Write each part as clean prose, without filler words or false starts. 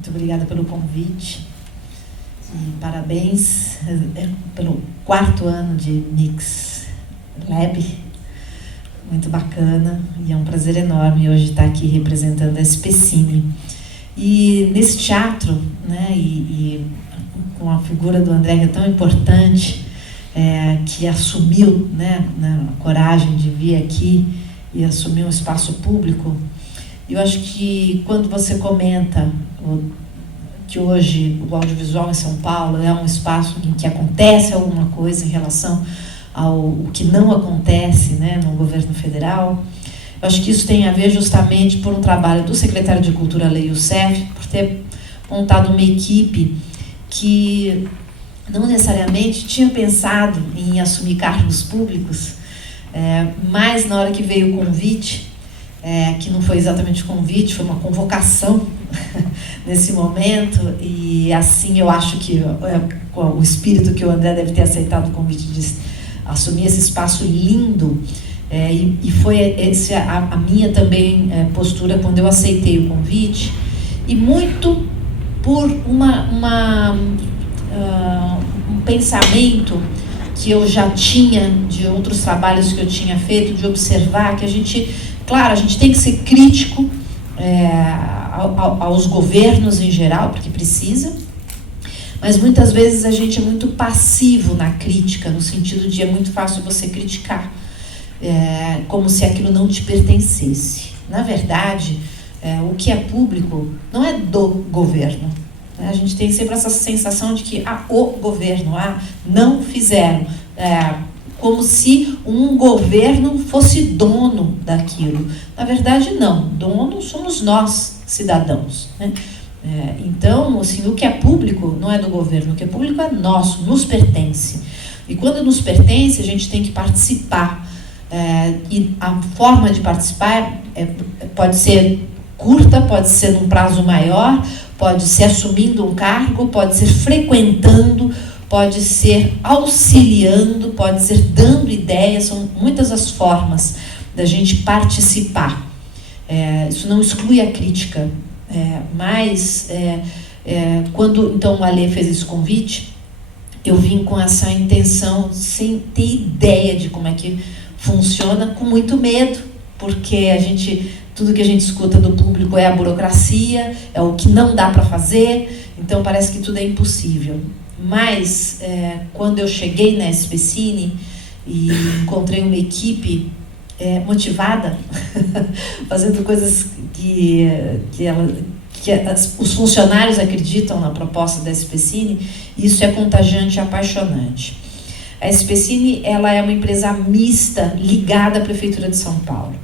Muito obrigada pelo convite e parabéns pelo 4º ano de Mix Lab, muito bacana, e é um prazer enorme hoje estar aqui representando a SPCine. E nesse teatro, né, e com a figura do André, que é tão importante, que assumiu, né, a coragem de vir aqui e assumir um espaço público. Eu acho que quando você comenta que hoje o audiovisual em São Paulo é um espaço em que acontece alguma coisa em relação ao que não acontece, né, no governo federal, eu acho que isso tem a ver justamente por um trabalho do secretário de Cultura, Lei Youssef, por ter montado uma equipe que não necessariamente tinha pensado em assumir cargos públicos, mas na hora que veio o convite, que não foi exatamente convite, foi uma convocação nesse momento, e assim eu acho que o espírito que o André deve ter aceitado o convite de assumir esse espaço lindo, e foi a minha também postura quando eu aceitei o convite, e muito por um pensamento que eu já tinha de outros trabalhos que eu tinha feito, de observar que a gente tem que ser crítico aos governos em geral, porque precisa, mas muitas vezes a gente é muito passivo na crítica, no sentido de é muito fácil você criticar, como se aquilo não te pertencesse. Na verdade, o que é público não é do governo. A gente tem sempre essa sensação de que o governo, não fizeram, como se um governo fosse dono daquilo. Na verdade, não. Dono somos nós, cidadãos, né? Então, assim, o que é público não é do governo, o que é público é nosso, nos pertence. E quando nos pertence, a gente tem que participar. E a forma de participar pode ser curta, pode ser num prazo maior, pode ser assumindo um cargo, pode ser frequentando, pode ser auxiliando, pode ser dando ideias, são muitas as formas da gente participar. Isso não exclui a crítica, mas quando então o Alê fez esse convite, eu vim com essa intenção, sem ter ideia de como é que funciona, com muito medo, porque tudo que a gente escuta do público é a burocracia, é o que não dá para fazer, então parece que tudo é impossível. Mas, quando eu cheguei na SPCine e encontrei uma equipe motivada, fazendo coisas que os funcionários acreditam na proposta da SPCine, isso é contagiante e apaixonante. A SPCine, ela é uma empresa mista ligada à Prefeitura de São Paulo.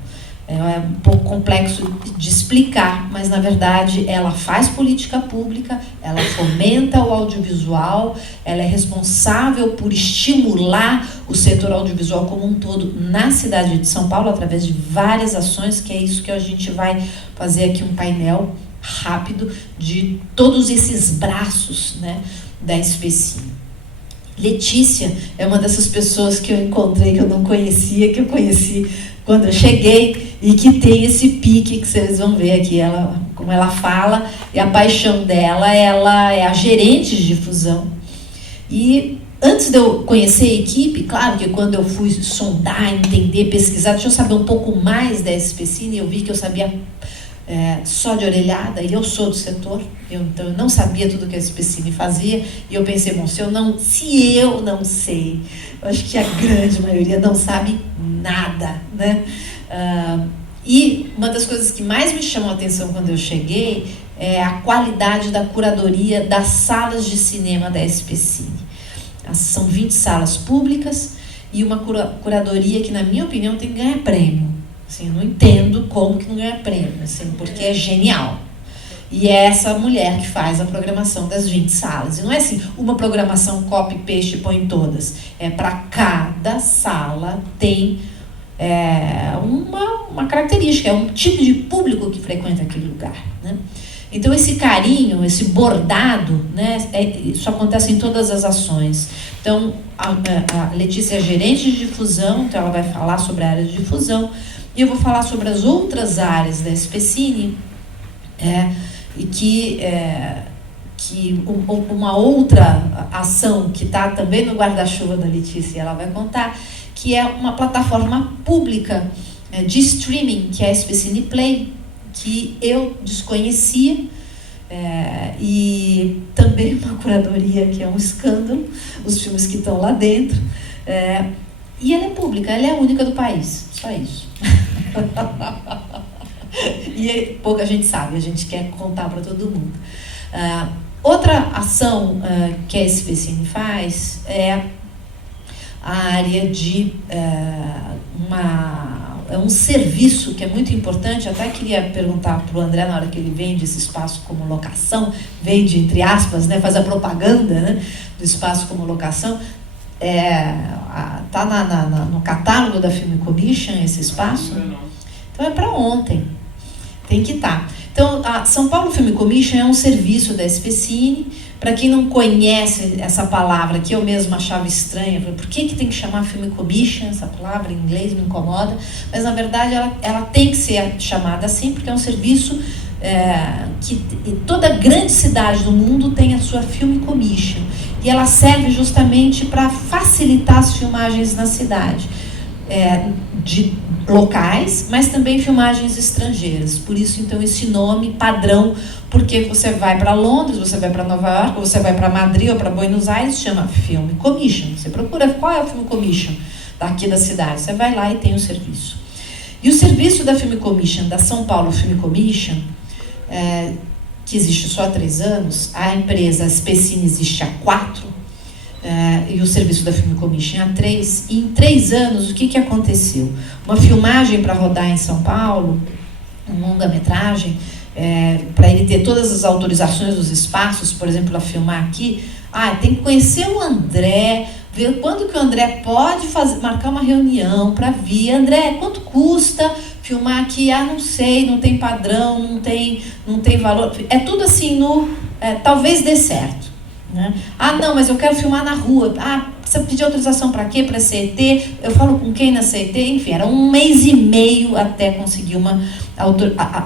É um pouco complexo de explicar, mas na verdade ela faz política pública, ela fomenta o audiovisual, ela é responsável por estimular o setor audiovisual como um todo na cidade de São Paulo, através de várias ações, que é isso que a gente vai fazer aqui, um painel rápido de todos esses braços, né, da SPCine. Letícia é uma dessas pessoas que eu encontrei, que eu não conhecia, que eu conheci quando eu cheguei, e que tem esse pique que vocês vão ver aqui, como ela fala, e a paixão dela, ela é a gerente de difusão. E antes de eu conhecer a equipe, claro que quando eu fui sondar, entender, pesquisar, deixa eu saber um pouco mais da SPCine, eu vi que eu sabia só de orelhada, e eu sou do setor, então eu não sabia tudo que a SPCine fazia, e eu pensei, bom, se eu não sei, eu acho que a grande maioria não sabe nada, né? E uma das coisas que mais me chamou a atenção quando eu cheguei é a qualidade da curadoria das salas de cinema da SPCine. São 20 salas públicas e uma curadoria que, na minha opinião, tem que ganhar prêmio. Assim, eu não entendo como que não ganha prêmio, assim, porque é genial. E é essa mulher que faz a programação das 20 salas. E não é assim, uma programação copy-paste e põe em todas. Para cada sala tem uma característica, é um tipo de público que frequenta aquele lugar, né? Então esse carinho, esse bordado, né, isso acontece em todas as ações. Então a Letícia é gerente de difusão, então ela vai falar sobre a área de difusão, e eu vou falar sobre as outras áreas da SPCine, e que uma outra ação que está também no guarda-chuva da Letícia, ela vai contar, que é uma plataforma pública de streaming, que é a SPCine Play, que eu desconhecia, e também uma curadoria que é um escândalo, os filmes que estão lá dentro, e ela é pública, ela é a única do país, só isso. E pouca gente sabe, a gente quer contar para todo mundo. Outra ação que a SPCine faz é a área de um serviço que é muito importante. Até queria perguntar para o André, na hora que ele vende esse espaço como locação, vende entre aspas, né, faz a propaganda, né, do espaço como locação, está no catálogo da Film Commission esse espaço? Então é para ontem, tem que estar. Então, a São Paulo Film Commission é um serviço da SPCine. Para quem não conhece essa palavra, que eu mesma achava estranha, por que tem que chamar Film Commission? Essa palavra em inglês me incomoda, mas na verdade ela tem que ser chamada assim, porque é um serviço que toda grande cidade do mundo tem a sua Film Commission, e ela serve justamente para facilitar as filmagens na cidade, de locais, mas também filmagens estrangeiras. Por isso, então, esse nome padrão, porque você vai para Londres, você vai para Nova York, você vai para Madrid ou para Buenos Aires, chama Film Commission. Você procura qual é o Film Commission daqui da cidade, você vai lá e tem o serviço. E o serviço da Film Commission, da São Paulo Film Commission, que existe só há 3 anos, a empresa SPCine existe há 4, e o serviço da Film Commission há 3, e em 3 anos, o que aconteceu? Uma filmagem para rodar em São Paulo, uma longa-metragem, para ele ter todas as autorizações dos espaços, por exemplo, para filmar aqui, tem que conhecer o André, ver quando que o André pode marcar uma reunião para vir. André, quanto custa filmar aqui? Não sei, não tem padrão, não tem valor. É tudo assim, talvez dê certo. Né? Não, mas eu quero filmar na rua. Você pediu autorização para quê? Para CET? Eu falo com quem na CET? Enfim, era 1 mês e meio até conseguir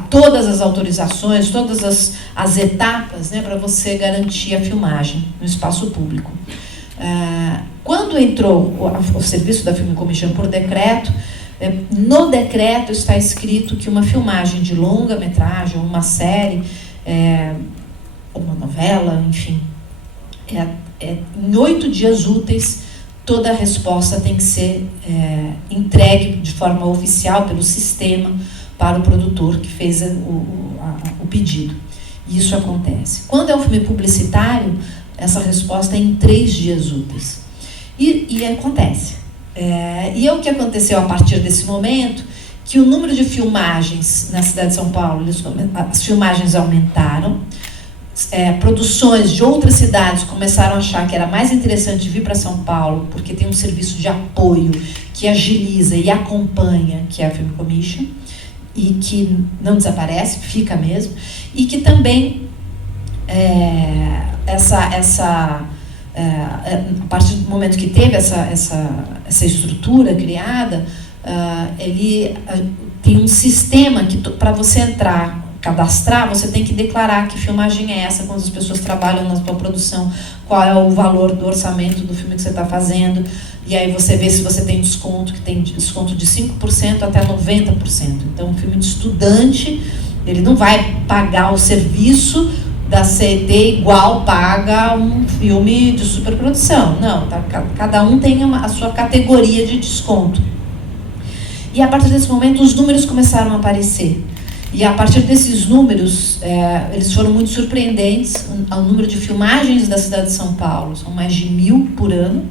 todas as autorizações, todas as etapas, né, para você garantir a filmagem no espaço público. Quando entrou o serviço da Film Commission por decreto, no decreto está escrito que uma filmagem de longa-metragem, uma série, uma novela, enfim, em 8 dias úteis, toda a resposta tem que ser entregue de forma oficial pelo sistema para o produtor que fez o pedido. E isso acontece. Quando é um filme publicitário, essa resposta é em 3 dias úteis. E acontece. E é o que aconteceu a partir desse momento, que o número de filmagens na cidade de São Paulo, as filmagens aumentaram, produções de outras cidades começaram a achar que era mais interessante vir para São Paulo, porque tem um serviço de apoio que agiliza e acompanha, que é a Film Commission, e que não desaparece, fica mesmo, e que também a partir do momento que teve essa estrutura criada, ele tem um sistema que para você cadastrar, você tem que declarar que filmagem é essa, quando as pessoas trabalham na sua produção, qual é o valor do orçamento do filme que você está fazendo, e aí você vê se você tem desconto, que tem desconto de 5% até 90%. Então, um filme de estudante, ele não vai pagar o serviço da CET igual paga um filme de superprodução. Não, cada um tem a sua categoria de desconto. E a partir desse momento, os números começaram a aparecer. E a partir desses números, eles foram muito surpreendentes. O número de filmagens da cidade de São Paulo são mais de 1.000 por ano.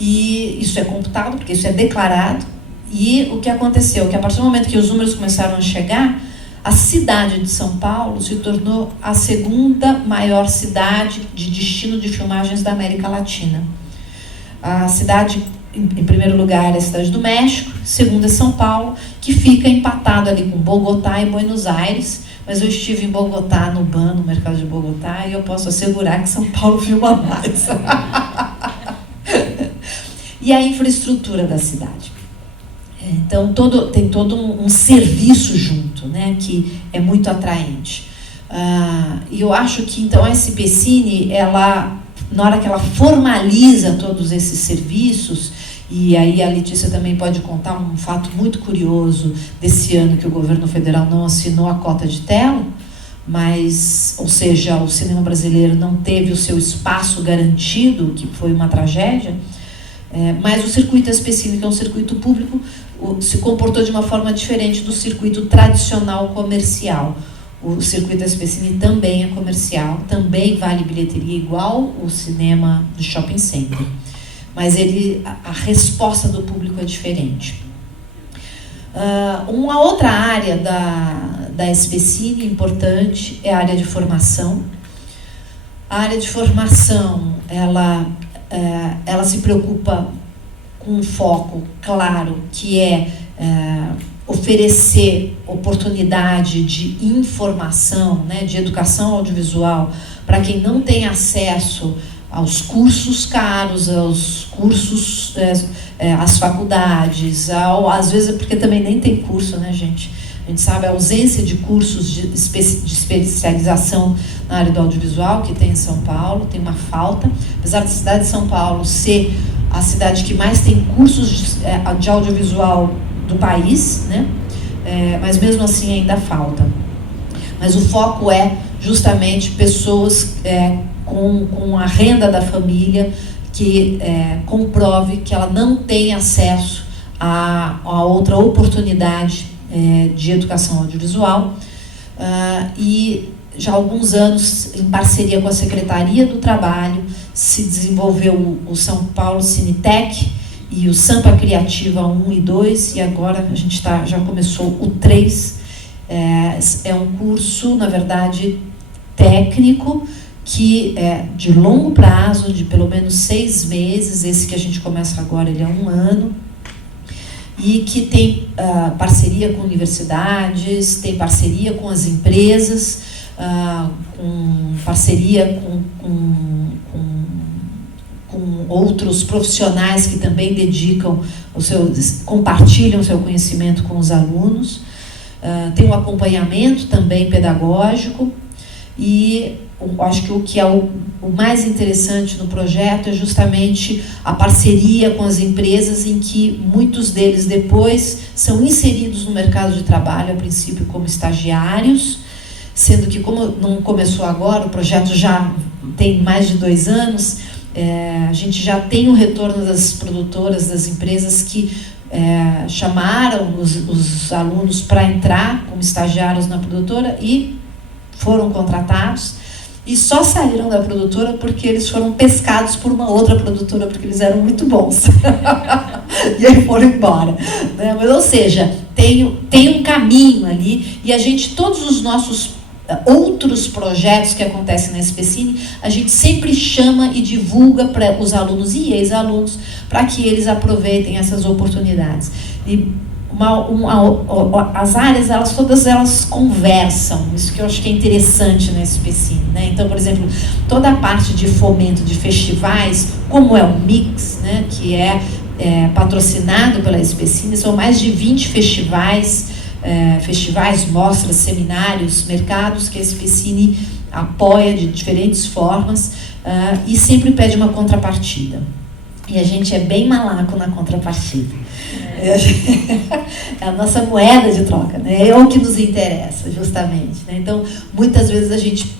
E isso é computado, porque isso é declarado. E o que aconteceu? Que a partir do momento que os números começaram a chegar, a cidade de São Paulo se tornou a 2ª maior cidade de destino de filmagens da América Latina. A cidade, em primeiro lugar, é a cidade do México, segunda é São Paulo, que fica empatado ali com Bogotá e Buenos Aires. Mas eu estive em Bogotá, no BAN, no mercado de Bogotá, e eu posso assegurar que São Paulo filma mais. E a infraestrutura da cidade. Então, tem todo um serviço junto, né, que é muito atraente. E eu acho que, então, a SPCine, ela, na hora que ela formaliza todos esses serviços, e aí a Letícia também pode contar um fato muito curioso desse ano, que o governo federal não assinou a cota de tela, mas, ou seja, o cinema brasileiro não teve o seu espaço garantido, que foi uma tragédia, mas o circuito SPCine, que é um circuito público, se comportou de uma forma diferente do circuito tradicional comercial. O circuito SPCine também é comercial, também vale bilheteria igual o cinema do shopping center, mas a resposta do público é diferente. Uma outra área da SPCine importante é a área de formação. A área de formação, ela se preocupa com um foco claro, que é oferecer oportunidade de informação, né, de educação audiovisual, para quem não tem acesso aos cursos caros, aos cursos, às faculdades, às vezes porque também nem tem curso, né, gente? A gente sabe a ausência de cursos de especialização na área do audiovisual que tem em São Paulo, tem uma falta, apesar da cidade de São Paulo ser a cidade que mais tem cursos de audiovisual do país, né? Mas mesmo assim ainda falta. Mas o foco é justamente pessoas com a renda da família que comprove que ela não tem acesso a outra oportunidade de educação audiovisual. E já há alguns anos, em parceria com a Secretaria do Trabalho, se desenvolveu o São Paulo Cinetec e o Sampa Criativa 1 e 2, e agora a gente já começou o 3. É um curso, na verdade, técnico, que é de longo prazo, de pelo menos 6 meses. Esse que a gente começa agora, ele é 1 ano, e que tem parceria com universidades, tem parceria com as empresas, com parceria com outros profissionais que também compartilham o seu conhecimento com os alunos. Tem um acompanhamento também pedagógico, e eu acho que o que é o mais interessante no projeto é justamente a parceria com as empresas, em que muitos deles depois são inseridos no mercado de trabalho, a princípio como estagiários, sendo que, como não começou agora, o projeto já tem mais de 2 anos, a gente já tem o retorno das produtoras, das empresas que chamaram os alunos para entrar como estagiários na produtora e foram contratados, e só saíram da produtora porque eles foram pescados por uma outra produtora, porque eles eram muito bons. E aí foram embora, né? Mas, ou seja, tem um caminho ali, e a gente, todos os nossos outros projetos que acontecem na SPCine, a gente sempre chama e divulga para os alunos e ex-alunos, para que eles aproveitem essas oportunidades. E as áreas, todas elas conversam, isso que eu acho que é interessante na SPCine, né? Então, por exemplo, toda a parte de fomento de festivais, como é o Mix, né, que é patrocinado pela SPCine, são mais de 20 festivais, mostras, seminários, mercados que a SPCine apoia de diferentes formas, e sempre pede uma contrapartida. E a gente é bem malaco na contrapartida. É a nossa moeda de troca, né? É o que nos interessa, justamente, né? Então, muitas vezes a gente,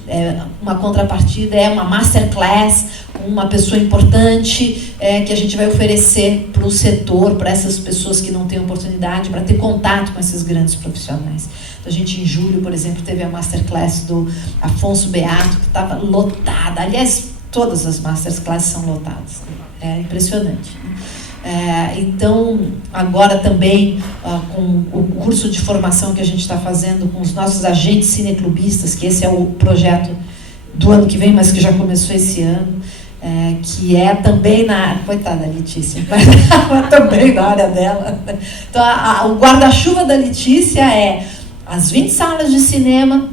uma contrapartida é uma masterclass com uma pessoa importante, que a gente vai oferecer para o setor, para essas pessoas que não têm oportunidade, para ter contato com esses grandes profissionais. Então, a gente, em julho, por exemplo, teve a masterclass do Afonso Beato, que estava lotada. Aliás, todas as masterclasses são lotadas. É impressionante. Então, agora também, com o curso de formação que a gente está fazendo com os nossos agentes cineclubistas, que esse é o projeto do ano que vem, mas que já começou esse ano, que é também na área, coitada da Letícia, mas também na área dela. Então, o guarda-chuva da Letícia é as 20 salas de cinema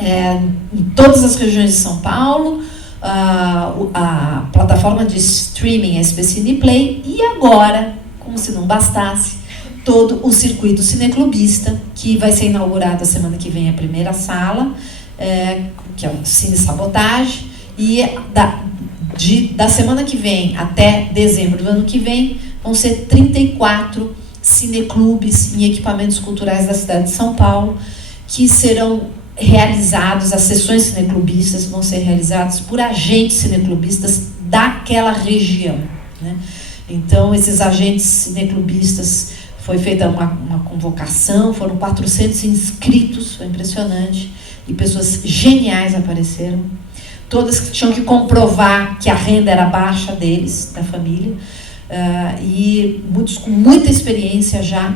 em todas as regiões de São Paulo, a plataforma de streaming SPCine Play, e agora, como se não bastasse, todo o circuito cineclubista, que vai ser inaugurado a semana que vem, a primeira sala, que é o Cine Sabotagem, e da semana que vem até dezembro do ano que vem, vão ser 34 cineclubes em equipamentos culturais da cidade de São Paulo, que serão realizados, as sessões cineclubistas vão ser realizadas por agentes cineclubistas daquela região, né? Então, esses agentes cineclubistas, foi feita uma convocação, foram 400 inscritos, foi impressionante, e pessoas geniais apareceram, todas que tinham que comprovar que a renda era baixa deles, da família, e muitos com muita experiência já.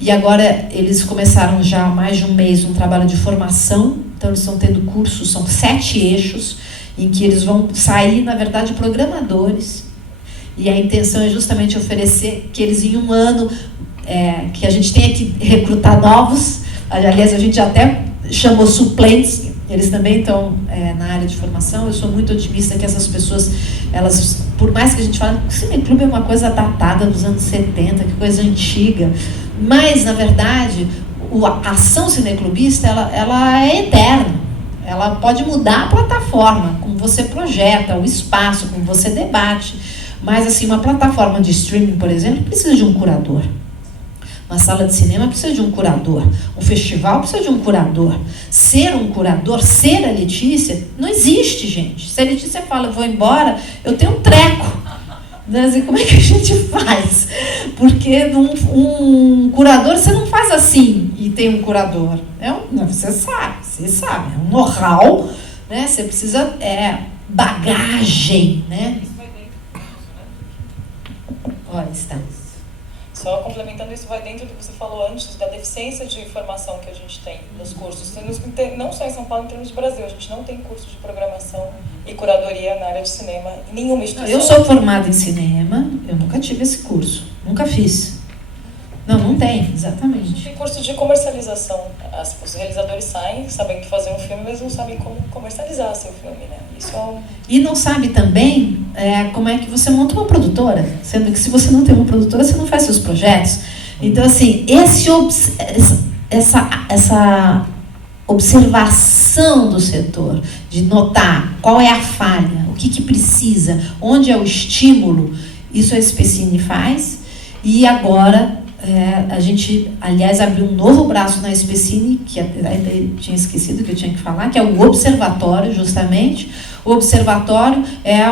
E agora eles começaram já há mais de um mês um trabalho de formação, então eles estão tendo cursos, são 7 eixos, em que eles vão sair, na verdade, programadores, e a intenção é justamente oferecer que eles em um ano, que a gente tenha que recrutar novos, aliás, a gente já até chamou suplentes, eles também estão na área de formação. Eu sou muito otimista que essas pessoas, elas, por mais que a gente fale que o cineclube é uma coisa datada dos anos 70, que coisa antiga, mas, na verdade, a ação cineclubista, ela é eterna. Ela pode mudar a plataforma, como você projeta, o espaço, como você debate. Mas, assim, uma plataforma de streaming, por exemplo, precisa de um curador. Uma sala de cinema precisa de um curador. Um festival precisa de um curador. Ser um curador, ser a Letícia, não existe, gente. Se a Letícia fala, eu vou embora, eu tenho um treco. Assim, como é que a gente faz? Porque um curador, você não faz assim e tem um curador. Você sabe, é um know-how, né? Você precisa, bagagem, né? Isso vai dentro do curso, né? Olha, está. Só complementando, isso vai dentro do que você falou antes, da deficiência de informação que a gente tem nos cursos. Não só em São Paulo, em termos de Brasil. A gente não tem curso de programação e curadoria na área de cinema em nenhuma instituição. Eu sou formada em cinema, eu nunca tive esse curso. Nunca fiz. Não tem, exatamente. A gente tem curso de comercialização. Os realizadores saem sabendo fazer um filme, mas não sabem como comercializar seu filme, né? Isso é E não sabe também como é que você monta uma produtora, sendo que se você não tem uma produtora, você não faz seus projetos. Então, assim, essa observação do setor, de notar qual é a falha, o que precisa, onde é o estímulo, isso a Specine faz. E agora, a gente, aliás, abriu um novo braço na Specine, que ainda tinha esquecido que eu tinha que falar, que é o Observatório, justamente. O Observatório é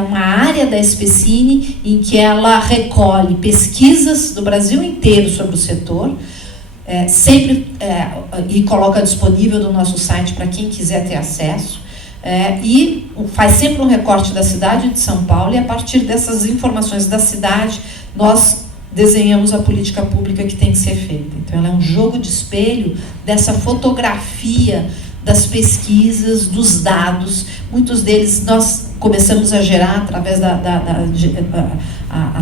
uma área da Specine em que ela recolhe pesquisas do Brasil inteiro sobre o setor, e coloca disponível no nosso site para quem quiser ter acesso, e faz sempre um recorte da cidade de São Paulo, e a partir dessas informações da cidade, nós desenhamos a política pública que tem que ser feita. Então, ela é um jogo de espelho dessa fotografia das pesquisas, dos dados. Muitos deles nós começamos a gerar através a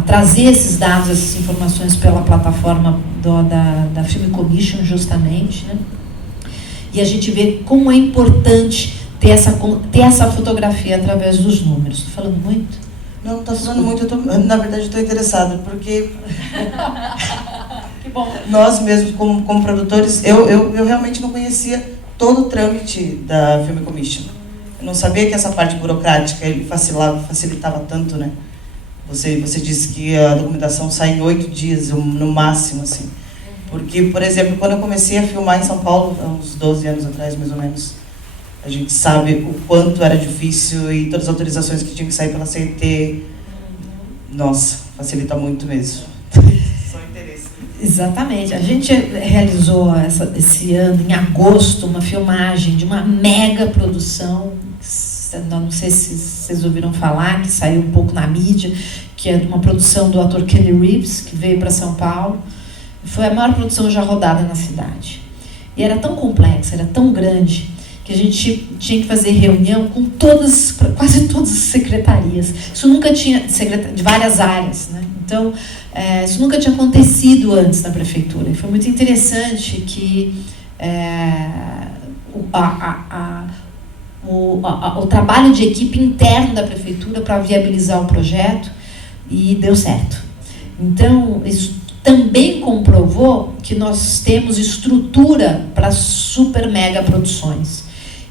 trazer esses dados, essas informações pela plataforma da Film Commission, justamente, né? E a gente vê como é importante ter essa fotografia através dos números. Estou falando muito? Não, está falando muito. Na verdade, estou interessada, porque que bom. Nós mesmos, como produtores, eu realmente não conhecia todo o trâmite da Film Commission. Eu não sabia que essa parte burocrática ele facilitava tanto, né? Você disse que a documentação sai em 8 dias, no máximo, assim. Porque, por exemplo, quando eu comecei a filmar em São Paulo, há uns 12 anos atrás, mais ou menos, a gente sabe o quanto era difícil e todas as autorizações que tinham que sair pela CET. Nossa, facilita muito mesmo. Só interesse. Exatamente. A gente realizou esse ano, em agosto, uma filmagem de uma mega produção, não sei se vocês ouviram falar, que saiu um pouco na mídia, que é uma produção do ator Kelly Reeves, que veio para São Paulo. Foi a maior produção já rodada na cidade. E era tão complexa, era tão grande, que a gente tinha que fazer reunião com quase todas as secretarias. Isso nunca tinha, de várias áreas, né? Então, isso nunca tinha acontecido antes na prefeitura. E foi muito interessante que o trabalho de equipe interno da prefeitura para viabilizar o projeto, e deu certo. Então, isso também comprovou que nós temos estrutura para super mega produções.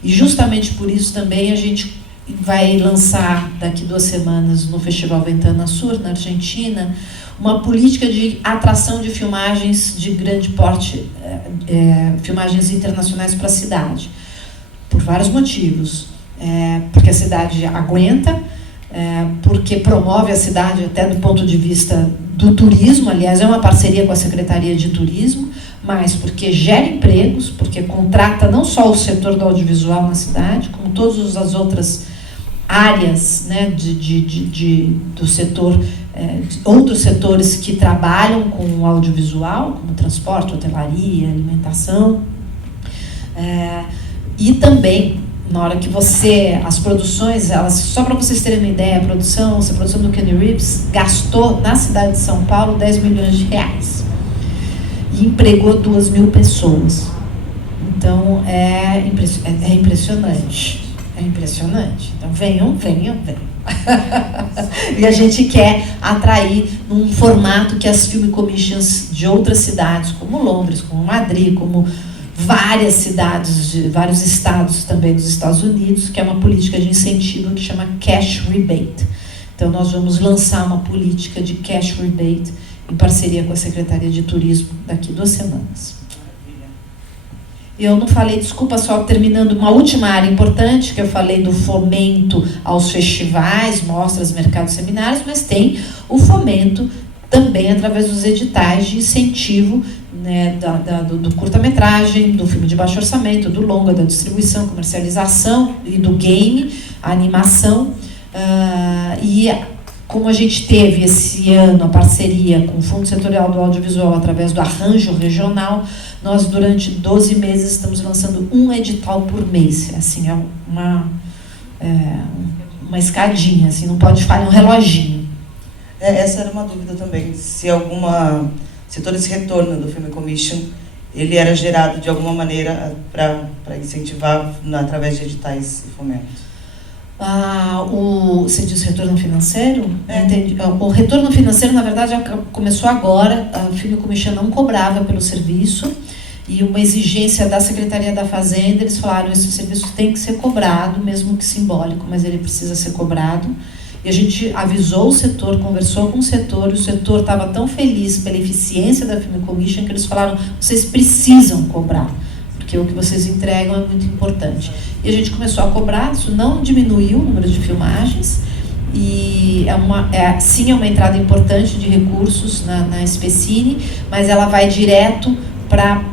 E justamente por isso também a gente vai lançar daqui 2 semanas no Festival Ventana Sur, na Argentina, uma política de atração de filmagens de grande porte, filmagens internacionais para a cidade, por vários motivos. Porque a cidade aguenta, porque promove a cidade até do ponto de vista do turismo, aliás, é uma parceria com a Secretaria de Turismo, mas porque gera empregos, porque contrata não só o setor do audiovisual na cidade, como todas as outras áreas, né, do setor, outros setores que trabalham com o audiovisual, como transporte, hotelaria, alimentação. E também, na hora que as produções, só para vocês terem uma ideia, a produção do Keanu Reeves gastou na cidade de São Paulo 10 milhões de reais. E empregou 2.000 pessoas. Então, é impressionante. É impressionante. Então, venham. E a gente quer atrair num formato que as Film Commissions de outras cidades, como Londres, como Madrid, como várias cidades, vários estados também dos Estados Unidos, que é uma política de incentivo que chama Cash Rebate. Então, nós vamos lançar uma política de Cash Rebate em parceria com a Secretaria de Turismo daqui 2 semanas. Eu não falei, desculpa, só terminando uma última área importante, que eu falei do fomento aos festivais, mostras, mercados, seminários, mas tem o fomento também através dos editais de incentivo, né, do curta-metragem, do filme de baixo orçamento, do longa, da distribuição, comercialização e do game, a animação. E como a gente teve esse ano a parceria com o Fundo Setorial do Audiovisual através do Arranjo Regional, nós durante 12 meses estamos lançando um edital por mês. Assim, é uma escadinha, assim, não pode falhar um reloginho. Essa era uma dúvida também, se todo esse retorno do Film Commission, ele era gerado de alguma maneira para incentivar através de editais e fomento. Você diz retorno financeiro? Entendi. O retorno financeiro, na verdade, começou agora. A Film Commission não cobrava pelo serviço, e uma exigência da Secretaria da Fazenda, eles falaram, esse serviço tem que ser cobrado, mesmo que simbólico, mas ele precisa ser cobrado. E a gente avisou o setor, conversou com o setor, e o setor estava tão feliz pela eficiência da Film Commission que eles falaram, vocês precisam cobrar, porque o que vocês entregam é muito importante. E a gente começou a cobrar, isso não diminuiu o número de filmagens, e sim, é uma entrada importante de recursos na Specine, mas ela vai direto para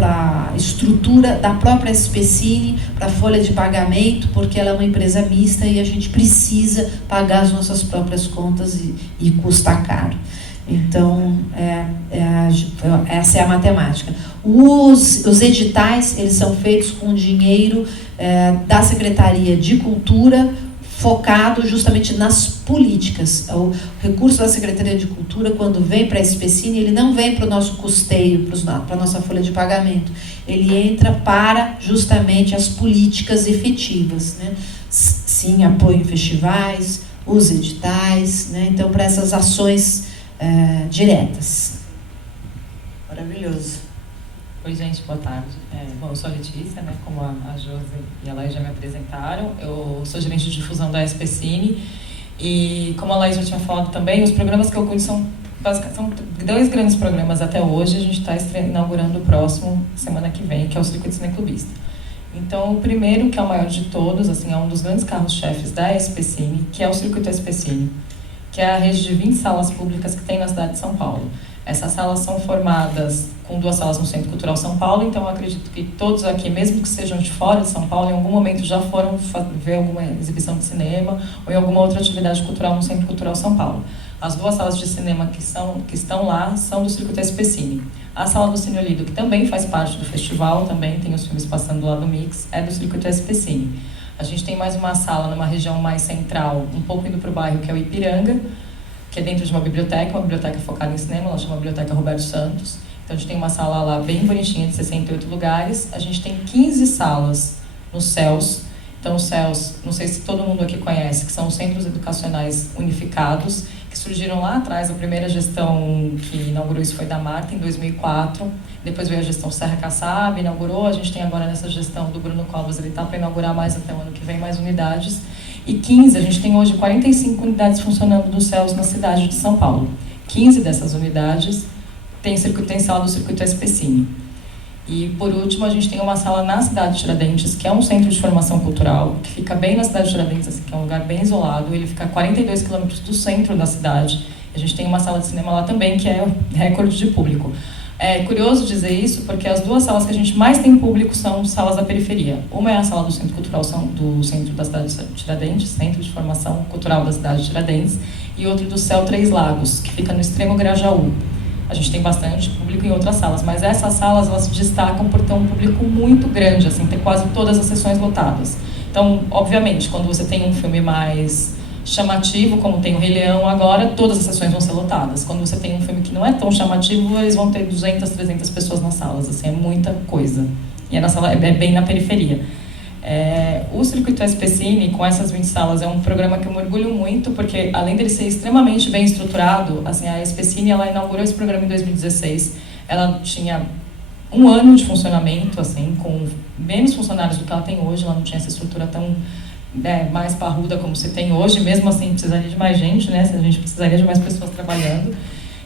a estrutura da própria Specine, para a folha de pagamento, porque ela é uma empresa mista e a gente precisa pagar as nossas próprias contas e custa caro. Então, essa é a matemática. Os editais, eles são feitos com dinheiro da Secretaria de Cultura, focado justamente nas políticas. O recurso da Secretaria de Cultura, quando vem para a Specine, ele não vem para o nosso custeio, para a nossa folha de pagamento. Ele entra para justamente as políticas efetivas, né? Sim, apoio em festivais, os editais, né? Então, para essas ações diretas. Maravilhoso. Oi, gente, boa tarde. Bom, eu sou a Letícia, né, como a Josi e a Laís já me apresentaram. Eu sou gerente de difusão da Specine e, como a Laís já tinha falado também, os programas que eu cuido são 2 grandes programas até hoje. A gente está inaugurando o próximo, semana que vem, que é o Circuito Cineclubista. Então, o primeiro, que é o maior de todos, assim, é um dos grandes carros-chefes da Specine, que é o Circuito Specine, que é a rede de 20 salas públicas que tem na cidade de São Paulo. Essas salas são formadas com 2 salas no Centro Cultural São Paulo, então eu acredito que todos aqui, mesmo que sejam de fora de São Paulo, em algum momento já foram ver alguma exibição de cinema ou em alguma outra atividade cultural no Centro Cultural São Paulo. As 2 salas de cinema que estão lá são do Circuito Specine. A sala do Cine Olido, que também faz parte do festival, também tem os filmes passando lá do Mix, é do Circuito Specine. A gente tem mais uma sala numa região mais central, um pouco indo para o bairro, que é o Ipiranga, que é dentro de uma biblioteca focada em cinema, ela chama Biblioteca Roberto Santos. Então, a gente tem uma sala lá bem bonitinha, de 68 lugares. A gente tem 15 salas nos CELS. Então, os CELS, não sei se todo mundo aqui conhece, que são os Centros Educacionais Unificados, que que surgiram lá atrás. A primeira gestão que inaugurou isso foi da Marta, em 2004. Depois veio a gestão Serra Kassab, inaugurou. A gente tem agora nessa gestão do Bruno Covas, ele está para inaugurar mais até o ano que vem, mais unidades. E 15, a gente tem hoje 45 unidades funcionando dos CELS na cidade de São Paulo. 15 dessas unidades tem sala do Circuito SPCine. E, por último, a gente tem uma sala na cidade de Tiradentes, que é um centro de formação cultural, que fica bem na cidade de Tiradentes, assim, que é um lugar bem isolado. Ele fica a 42 quilômetros do centro da cidade. A gente tem uma sala de cinema lá também, que é recorde de público. É curioso dizer isso, porque as duas salas que a gente mais tem público são salas da periferia. Uma é a sala do Centro Cultural do Centro da cidade de Tiradentes, Centro de Formação Cultural da cidade de Tiradentes, e outra do Céu Três Lagos, que fica no extremo Grajaú. A gente tem bastante público em outras salas, mas essas salas elas se destacam por ter um público muito grande, assim, ter quase todas as sessões lotadas. Então, obviamente, quando você tem um filme mais chamativo, como tem o Rei Leão agora, todas as sessões vão ser lotadas. Quando você tem um filme que não é tão chamativo, eles vão ter 200, 300 pessoas nas salas, assim, é muita coisa. E a sala é bem na periferia. O Circuito SPCine, com essas 20 salas, é um programa que eu me orgulho muito, porque além dele ser extremamente bem estruturado, assim, a SPCine ela inaugurou esse programa em 2016, ela tinha 1 ano de funcionamento, assim, com menos funcionários do que ela tem hoje, ela não tinha essa estrutura tão mais parruda como você tem hoje, mesmo assim precisaria de mais gente, né? A gente precisaria de mais pessoas trabalhando.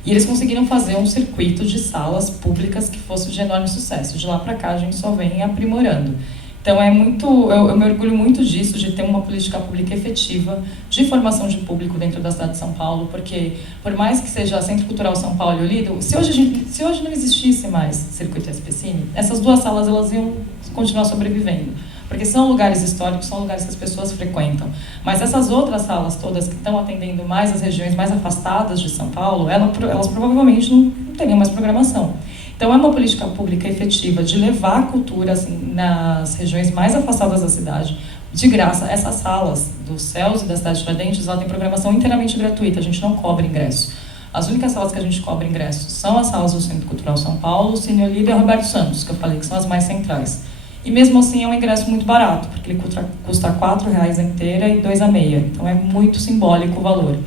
E eles conseguiram fazer um circuito de salas públicas que fosse de enorme sucesso. De lá para cá a gente só vem aprimorando. Então eu me orgulho muito disso, de ter uma política pública efetiva de formação de público dentro da cidade de São Paulo, porque por mais que seja Centro Cultural São Paulo e Olido, se hoje não existisse mais Circuito SPCine, essas duas salas elas iam continuar sobrevivendo, porque são lugares históricos, são lugares que as pessoas frequentam. Mas essas outras salas todas que estão atendendo mais as regiões mais afastadas de São Paulo, elas provavelmente não teriam mais programação. Então, é uma política pública efetiva de levar a cultura assim, nas regiões mais afastadas da cidade, de graça. Essas salas dos CELS e da cidade de Tiradentes, ela tem programação inteiramente gratuita, a gente não cobra ingresso. As únicas salas que a gente cobra ingresso são as salas do Centro Cultural São Paulo, o Cine Olido e a Roberto Santos, que eu falei que são as mais centrais. E mesmo assim é um ingresso muito barato, porque ele custa R$4 a inteira e R$2 a meia. Então, é muito simbólico o valor.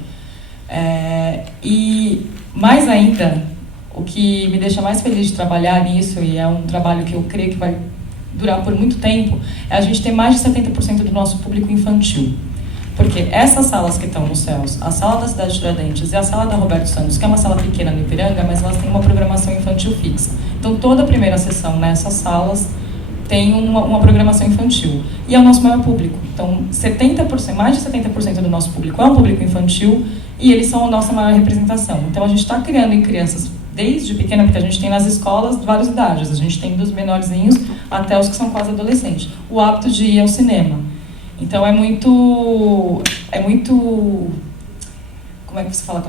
E mais ainda, o que me deixa mais feliz de trabalhar nisso, e é um trabalho que eu creio que vai durar por muito tempo, é a gente ter mais de 70% do nosso público infantil. Porque essas salas que estão nos CELS, a sala da cidade de Tiradentes e a sala da Roberto Santos, que é uma sala pequena no Ipiranga, mas elas têm uma programação infantil fixa. Então, toda a primeira sessão nessas salas tem uma programação infantil. E é o nosso maior público. Então, mais de 70% do nosso público é um público infantil e eles são a nossa maior representação. Então, a gente está criando em crianças desde pequena, porque a gente tem nas escolas de várias idades. A gente tem dos menorzinhos até os que são quase adolescentes. O hábito de ir ao cinema. Então, é muito como é que você fala,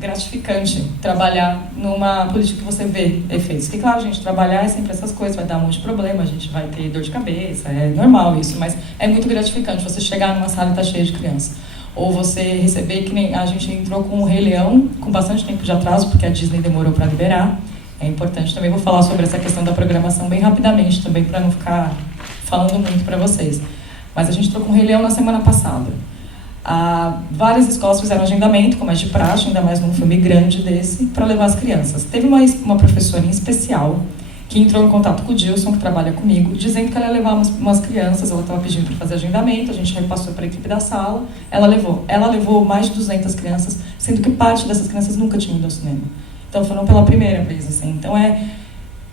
gratificante trabalhar numa política que você vê efeitos. Porque, claro, gente, trabalhar é sempre essas coisas, vai dar um monte de problema, a gente vai ter dor de cabeça, é normal isso, mas é muito gratificante você chegar numa sala e estar cheia de criança. Ou você receber, que nem a gente entrou com o Rei Leão, com bastante tempo de atraso, porque a Disney demorou para liberar. É importante também, vou falar sobre essa questão da programação bem rapidamente também, para não ficar falando muito para vocês. Mas a gente entrou com o Rei Leão na semana passada. Várias escolas fizeram agendamento, como é de praxe, ainda mais num filme grande desse, para levar as crianças. Teve uma professora em especial que entrou em contato com o Dilson, que trabalha comigo, dizendo que ela ia levar umas crianças, ela estava pedindo para fazer agendamento, a gente repassou para a equipe da sala, ela levou mais de 200 crianças, sendo que parte dessas crianças nunca tinham ido ao cinema. Então foram pela primeira vez, assim. Então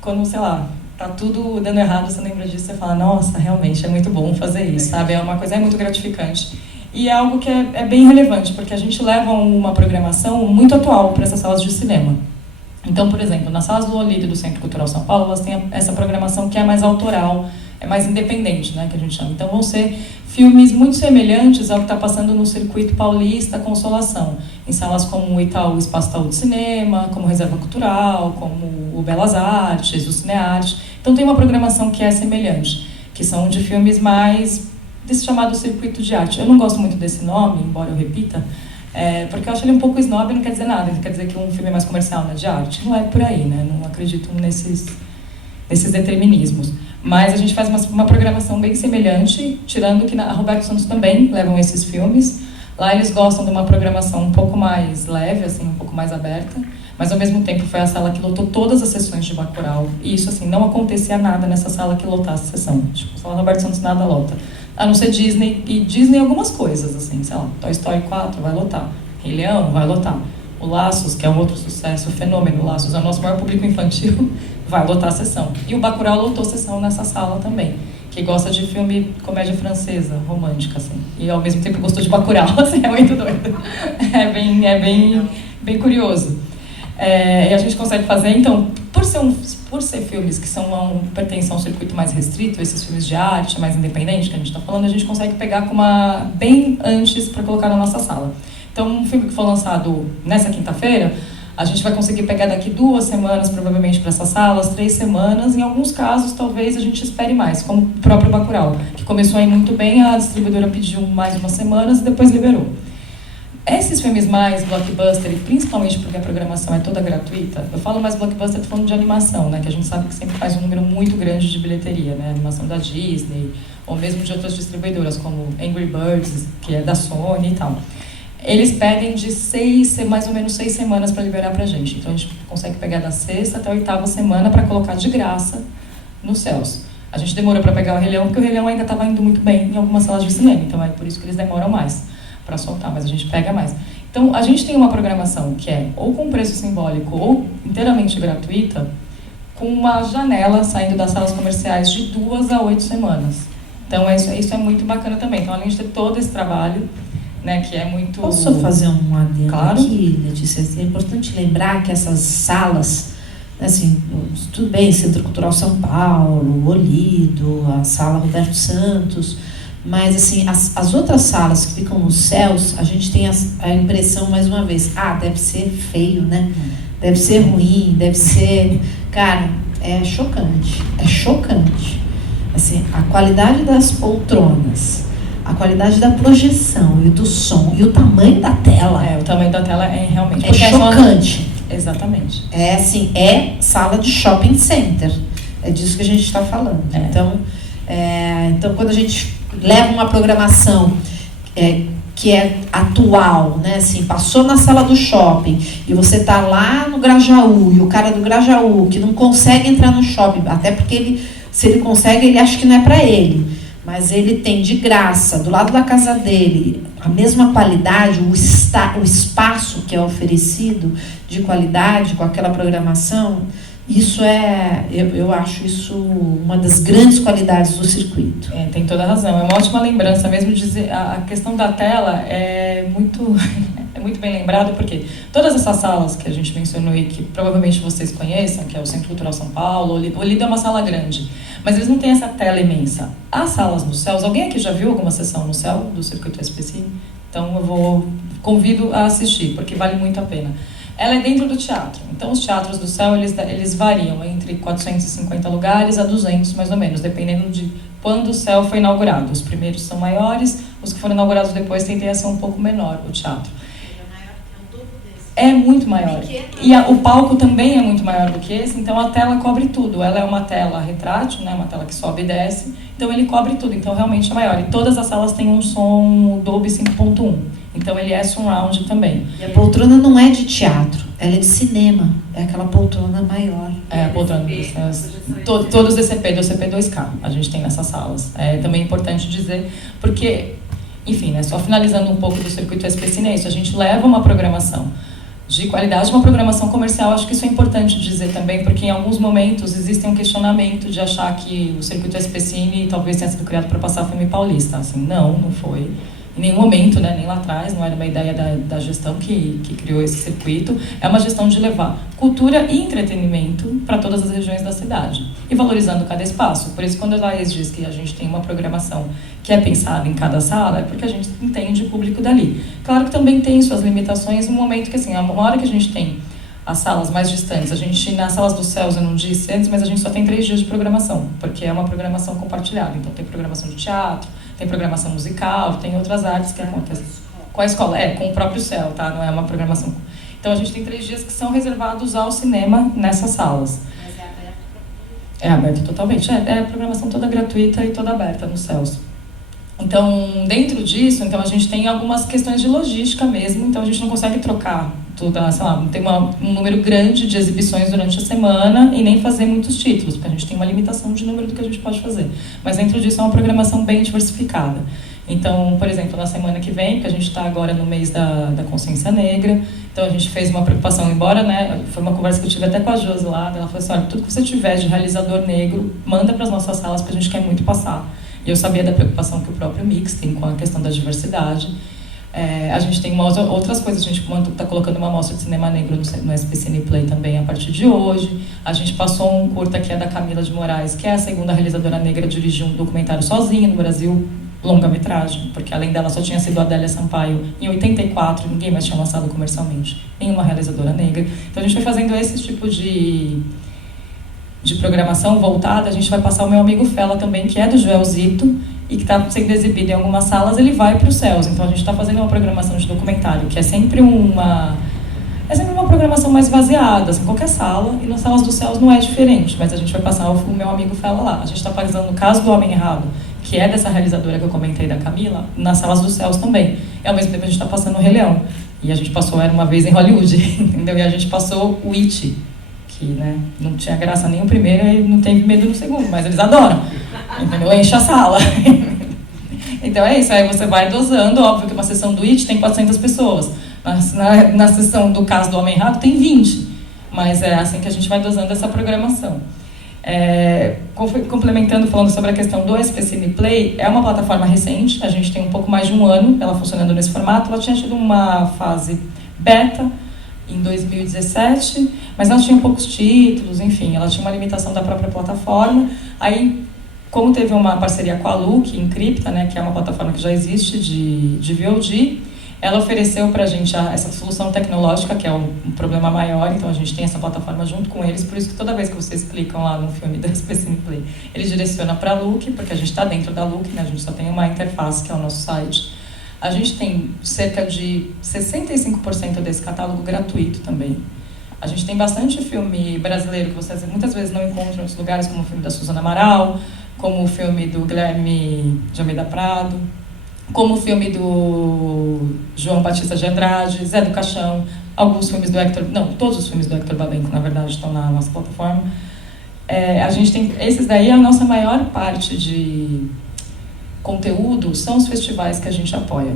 quando, sei lá, tá tudo dando errado, você lembra disso, você fala, nossa, realmente é muito bom fazer isso, sabe? É uma coisa muito gratificante. E é algo que é bem relevante, porque a gente leva uma programação muito atual para essas salas de cinema. Então, por exemplo, nas salas do Olido e do Centro Cultural São Paulo, elas têm essa programação que é mais autoral, é mais independente, né, que a gente chama. Então, vão ser filmes muito semelhantes ao que está passando no Circuito Paulista Consolação, em salas como o Itaú, Espaço Itaú de Cinema, como Reserva Cultural, como o Belas Artes, o Cinearte. Então, tem uma programação que é semelhante, que são de filmes mais desse chamado circuito de arte. Eu não gosto muito desse nome, embora eu repita, porque eu acho ele um pouco snob e não quer dizer nada. Ele quer dizer que um filme é mais comercial, né, de arte. Não é por aí, né? Não acredito nesses determinismos. Mas a gente faz uma programação bem semelhante, tirando que a Roberto Santos também levam esses filmes, Lá eles gostam de uma programação um pouco mais leve, assim, um pouco mais aberta, mas ao mesmo tempo foi a sala que lotou todas as sessões de Bacurau. E isso, assim, não acontecia nada nessa sala que lotasse a sessão. Tipo, a sala Roberto Santos nada lota. A não ser Disney, e Disney algumas coisas, assim, sei lá, Toy Story 4 vai lotar, Rei Leão vai lotar. O Laços, que é um outro sucesso, o fenômeno Laços, é o nosso maior público infantil, vai lotar a sessão. E o Bacurau lotou sessão nessa sala também, que gosta de filme comédia francesa, romântica, assim. E ao mesmo tempo gostou de Bacurau, assim, é muito doido. Bem curioso. E a gente consegue fazer, então, por ser filmes que pertencem a um circuito mais restrito, esses filmes de arte mais independente que a gente está falando, a gente consegue pegar bem antes para colocar na nossa sala. Então, um filme que for lançado nessa quinta-feira, a gente vai conseguir pegar daqui 2 semanas, provavelmente, para essas salas, 3 semanas. Em alguns casos, talvez a gente espere mais, como o próprio Bacurau, que começou a ir muito bem, a distribuidora pediu mais umas semanas e depois liberou. Esses filmes mais blockbuster, e principalmente porque a programação é toda gratuita, eu falo mais blockbuster, tô falando de animação, né, que a gente sabe que sempre faz um número muito grande de bilheteria, né, animação da Disney, ou mesmo de outras distribuidoras, como Angry Birds, que é da Sony e tal. Eles pedem de mais ou menos 6 semanas para liberar pra gente. Então a gente consegue pegar da 6ª até a 8ª semana para colocar de graça nos céus. A gente demorou para pegar o Rei Leão, porque o Rei Leão ainda estava indo muito bem em algumas salas de cinema, então é por isso que eles demoram mais para soltar, mas a gente pega mais. Então a gente tem uma programação que é ou com preço simbólico ou inteiramente gratuita, com uma janela saindo das salas comerciais de 2 a 8 semanas. Então isso é muito bacana também. Então além de ter todo esse trabalho, né, que é muito... Posso fazer um adendo claro. Aqui, Letícia? É importante lembrar que essas salas, assim, tudo bem, Centro Cultural São Paulo, Olido, a Sala Roberto Santos, mas assim, as outras salas que ficam nos céus, a gente tem a impressão, mais uma vez, deve ser feio, né? Deve ser ruim, deve ser... Cara, é chocante. Assim, a qualidade das poltronas, a qualidade da projeção e do som e o tamanho da tela. O tamanho da tela é realmente... É chocante. Exatamente. É assim, é sala de shopping center. É disso que a gente está falando. Então, quando a gente leva uma programação que é atual, né? Assim, passou na sala do shopping e você está lá no Grajaú e o cara do Grajaú que não consegue entrar no shopping, até porque se ele consegue, ele acha que não é para ele. Mas ele tem de graça, do lado da casa dele, a mesma qualidade, o espaço que é oferecido de qualidade com aquela programação, isso eu acho isso uma das grandes qualidades do circuito. Tem toda a razão, é uma ótima lembrança mesmo dizer, a questão da tela é muito bem lembrado, porque todas essas salas que a gente mencionou e que provavelmente vocês conheçam, que é o Centro Cultural São Paulo, o Olido é uma sala grande, mas eles não têm essa tela imensa. As salas nos céus, alguém aqui já viu alguma sessão no céu do Circuito SPCine? Então convido a assistir, porque vale muito a pena. Ela é dentro do teatro, então os teatros do céu eles variam entre 450 lugares a 200 mais ou menos, dependendo de quando o céu foi inaugurado. Os primeiros são maiores, os que foram inaugurados depois tendem a ser um pouco menor o teatro. É muito maior. E o palco também é muito maior do que esse, então a tela cobre tudo. Ela é uma tela retrátil, né, uma tela que sobe e desce, então ele cobre tudo, então realmente é maior. E todas as salas têm um som Dolby 5.1, então ele é surround também. E a poltrona não é de teatro, ela é de cinema, é aquela poltrona maior. A poltrona todos DCP, DCP 2K a gente tem nessas salas. É também importante dizer, porque, enfim, né, só finalizando um pouco do circuito SPCine, é isso, a gente leva uma programação de qualidade, uma programação comercial. Acho que isso é importante dizer também, porque em alguns momentos existe um questionamento de achar que o circuito SPCine talvez tenha sido criado para passar filme paulista. Assim, não foi. Em nenhum momento, né, nem lá atrás, não era uma ideia da gestão que criou esse circuito. É uma gestão de levar cultura e entretenimento para todas as regiões da cidade e valorizando cada espaço. Por isso, quando a Laís diz que a gente tem uma programação que é pensada em cada sala, é porque a gente entende o público dali. Claro que também tem suas limitações no momento que, assim, uma hora que a gente tem as salas mais distantes, a gente, nas salas dos céus, eu não disse antes, mas a gente só tem 3 dias de programação, porque é uma programação compartilhada. Então tem programação de teatro, tem programação musical, tem outras artes que acontecem com a escola, com o próprio céu, tá? Não é uma programação. Então a gente tem 3 dias que são reservados ao cinema nessas salas. Mas é aberto para É aberto totalmente. É a programação toda gratuita e toda aberta nos céus. Então, dentro disso, então a gente tem algumas questões de logística mesmo, então a gente não consegue trocar tudo, sei lá, tem um número grande de exibições durante a semana e nem fazer muitos títulos, porque a gente tem uma limitação de número do que a gente pode fazer. Mas dentro disso é uma programação bem diversificada. Então, por exemplo, na semana que vem, que a gente está agora no mês da consciência negra, então a gente fez uma preocupação, embora, né, foi uma conversa que eu tive até com a Josi lá, ela falou assim, olha, tudo que você tiver de realizador negro, manda para as nossas salas, porque a gente quer muito passar. E eu sabia da preocupação que o próprio Mix tem com a questão da diversidade. A gente tem outras coisas, a gente está colocando uma mostra de cinema negro no SPCine Play também a partir de hoje. A gente passou um curta que é da Camila de Moraes, que é a segunda realizadora negra a dirigir um documentário sozinha no Brasil, longa-metragem, porque além dela só tinha sido a Adélia Sampaio em 84, ninguém mais tinha lançado comercialmente, nenhuma realizadora negra. Então a gente foi fazendo esse tipo de programação voltada. A gente vai passar o Meu Amigo Fela também, que é do Joelzito, e que está sendo exibido em algumas salas, ele vai para os céus. Então a gente está fazendo uma programação de documentário, que é sempre uma programação mais baseada, assim, qualquer sala, e nas salas dos céus não é diferente, mas a gente vai passar o Meu Amigo Fela lá. A gente está fazendo o Caso do Homem Errado, que é dessa realizadora que eu comentei, da Camila, nas salas dos céus também. E ao mesmo tempo a gente está passando o Rei Leão. E a gente passou Era Uma Vez em Hollywood, entendeu? E a gente passou o It, que, né, não tinha graça nem o primeiro e não teve medo no segundo, mas eles adoram, entendeu? Enche a sala. Então é isso, aí você vai dosando, óbvio que uma sessão do It tem 400 pessoas, na sessão do Caso do Homem Errado tem 20, mas é assim que a gente vai dosando essa programação. Complementando, falando sobre a questão do SPCine Play, é uma plataforma recente, a gente tem um pouco mais de um ano ela funcionando nesse formato. Ela tinha tido uma fase beta em 2017, mas ela tinha poucos títulos, enfim, ela tinha uma limitação da própria plataforma. Aí, como teve uma parceria com a Look, Encripta, né, que é uma plataforma que já existe de VOD, ela ofereceu para a gente essa solução tecnológica, que é um problema maior, então a gente tem essa plataforma junto com eles, por isso que toda vez que vocês clicam lá no filme da SPCine Play, ele direciona para a Look, porque a gente está dentro da Look, né, a gente só tem uma interface, que é o nosso site. A gente tem cerca de 65% desse catálogo gratuito também. A gente tem bastante filme brasileiro que vocês muitas vezes não encontram em outros lugares, como o filme da Suzana Amaral, como o filme do Guilherme de Almeida Prado, como o filme do João Batista de Andrade, Zé do Caixão, alguns filmes do Hector... Não, todos os filmes do Hector Babenco, na verdade, estão na nossa plataforma. A gente tem... Esses daí, a nossa maior parte de conteúdo são os festivais que a gente apoia.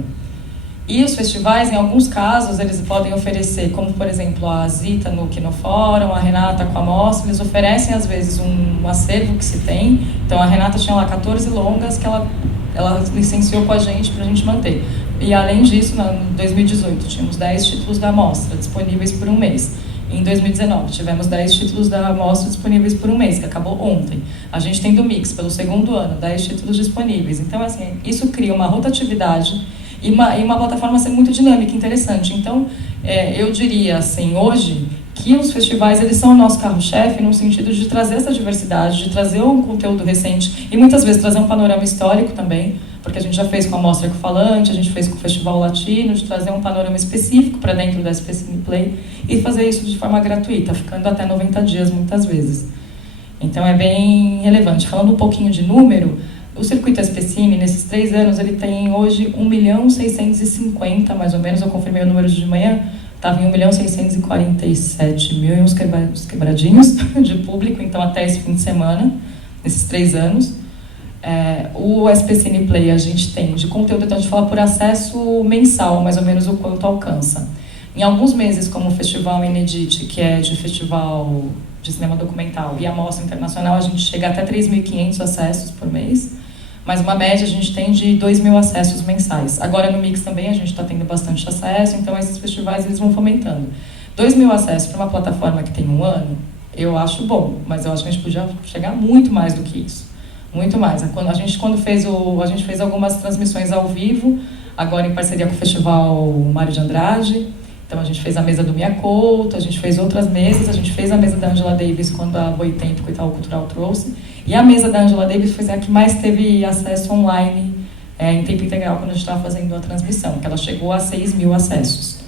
E os festivais, em alguns casos, eles podem oferecer, como por exemplo a Zita no Kinofórum, a Renata com a Mostra, eles oferecem às vezes um acervo que se tem. Então a Renata tinha lá 14 longas que ela licenciou com a gente para a gente manter. E além disso, em 2018, tínhamos 10 títulos da Mostra disponíveis por um mês. Em 2019, tivemos 10 títulos da Mostra disponíveis por um mês, que acabou ontem. A gente tem do Mix, pelo segundo ano, 10 títulos disponíveis. Então, assim, isso cria uma rotatividade e uma plataforma ser muito dinâmica e interessante. Então, eu diria, assim, hoje, que os festivais, eles são o nosso carro-chefe no sentido de trazer essa diversidade, de trazer um conteúdo recente e muitas vezes trazer um panorama histórico também, porque a gente já fez com a Mostra Ecofalante, a gente fez com o Festival Latino, de trazer um panorama específico para dentro da SPCine Play e fazer isso de forma gratuita, ficando até 90 dias muitas vezes. Então é bem relevante. Falando um pouquinho de número, o Circuito SPCine, nesses 3 anos, ele tem hoje 1.650.000, mais ou menos, eu confirmei o número de manhã, estava em 1.647.000 e uns quebradinhos de público, então até esse fim de semana, nesses 3 anos. O SPCine Play a gente tem de conteúdo, então a gente fala por acesso mensal, mais ou menos o quanto alcança. Em alguns meses, como o Festival Inedit, que é de festival de cinema documental, e a Mostra Internacional, a gente chega até 3.500 acessos por mês, mas uma média a gente tem de 2.000 acessos mensais. Agora no Mix também a gente está tendo bastante acesso, então esses festivais eles vão fomentando. 2.000 acessos para uma plataforma que tem um ano, eu acho bom, mas eu acho que a gente podia chegar muito mais do que isso. Muito mais. A gente fez algumas transmissões ao vivo, agora em parceria com o Festival Mário de Andrade. Então a gente fez a mesa do Mia Couto, a gente fez outras mesas, a gente fez a mesa da Angela Davis quando a Boitempo e o Itaú Cultural trouxe. E a mesa da Angela Davis foi a que mais teve acesso online em tempo integral quando a gente estava fazendo a transmissão, que ela chegou a 6.000 acessos.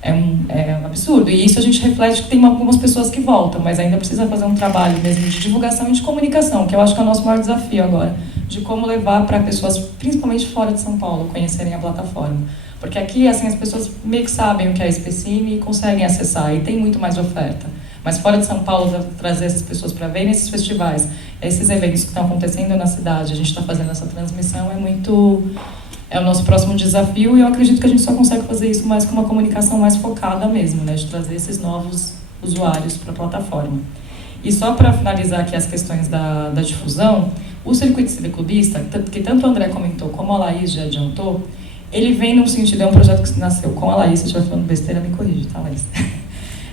É um absurdo. E isso a gente reflete que tem algumas pessoas que voltam, mas ainda precisa fazer um trabalho mesmo de divulgação e de comunicação, que eu acho que é o nosso maior desafio agora, de como levar para pessoas, principalmente fora de São Paulo, conhecerem a plataforma. Porque aqui, assim, as pessoas meio que sabem o que é a SPCine e conseguem acessar, e tem muito mais oferta. Mas fora de São Paulo, trazer essas pessoas para verem esses festivais, esses eventos que estão acontecendo na cidade, a gente está fazendo essa transmissão, é o nosso próximo desafio, e eu acredito que a gente só consegue fazer isso mais com uma comunicação mais focada mesmo, né, de trazer esses novos usuários para a plataforma. E só para finalizar aqui as questões da difusão, o circuito cineclubista, que tanto o André comentou como a Laís já adiantou, ele vem num sentido, é um projeto que nasceu com a Laís, se eu estiver falando besteira, me corrige, tá, Laís?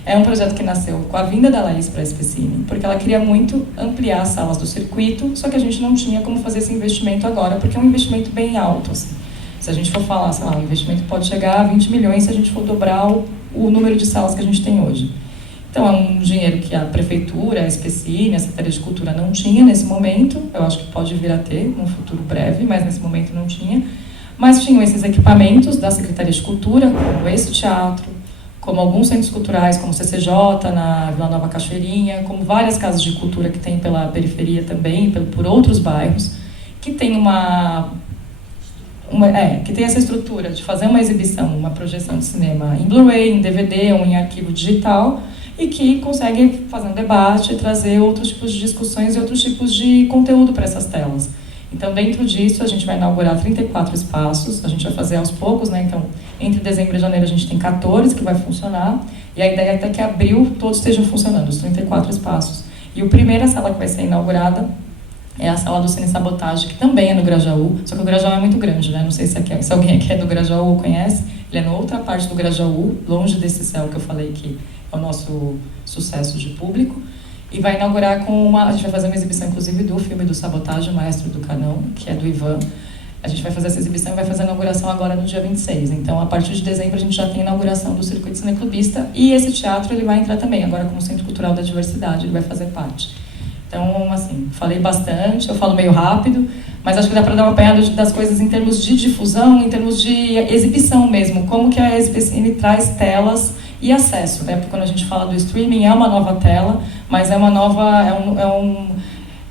É um projeto que nasceu com a vinda da Laís para a SPCine, porque ela queria muito ampliar as salas do circuito, só que a gente não tinha como fazer esse investimento agora, porque é um investimento bem alto, assim. Se a gente for falar, sei lá, o investimento pode chegar a 20 milhões se a gente for dobrar o número de salas que a gente tem hoje. Então, é um dinheiro que a Prefeitura, a SPCine, a Secretaria de Cultura não tinha nesse momento, eu acho que pode vir a ter num futuro breve, mas nesse momento não tinha. Mas tinham esses equipamentos da Secretaria de Cultura, como esse teatro, como alguns centros culturais, como o CCJ, na Vila Nova Cachoeirinha, como várias casas de cultura que tem pela periferia também, por outros bairros, que tem que tem essa estrutura de fazer uma exibição, uma projeção de cinema em Blu-ray, em DVD ou em arquivo digital, e que consegue fazer um debate e trazer outros tipos de discussões e outros tipos de conteúdo para essas telas. Então, dentro disso, a gente vai inaugurar 34 espaços, a gente vai fazer aos poucos, né? Então, entre dezembro e janeiro a gente tem 14 que vai funcionar, e a ideia é até que abril todos estejam funcionando, os 34 espaços. E a primeira sala que vai ser inaugurada é a sala do Cine Sabotagem, que também é no Grajaú, só que o Grajaú é muito grande, né? Não sei se alguém aqui é do Grajaú ou conhece, ele é na outra parte do Grajaú, longe desse céu que eu falei que é o nosso sucesso de público. E vai inaugurar a gente vai fazer uma exibição, inclusive, do filme do Sabotagem, Maestro do Canão, que é do Ivan. A gente vai fazer essa exibição e vai fazer a inauguração agora no dia 26. Então, a partir de dezembro, a gente já tem a inauguração do Circuito Cineclubista, e esse teatro ele vai entrar também, agora como Centro Cultural da Diversidade, ele vai fazer parte. Então, assim, falei bastante, eu falo meio rápido, mas acho que dá para dar uma apanhada das coisas em termos de difusão, em termos de exibição mesmo, como que a SPCine traz telas e acesso, né? Porque quando a gente fala do streaming é uma nova tela, mas é uma nova,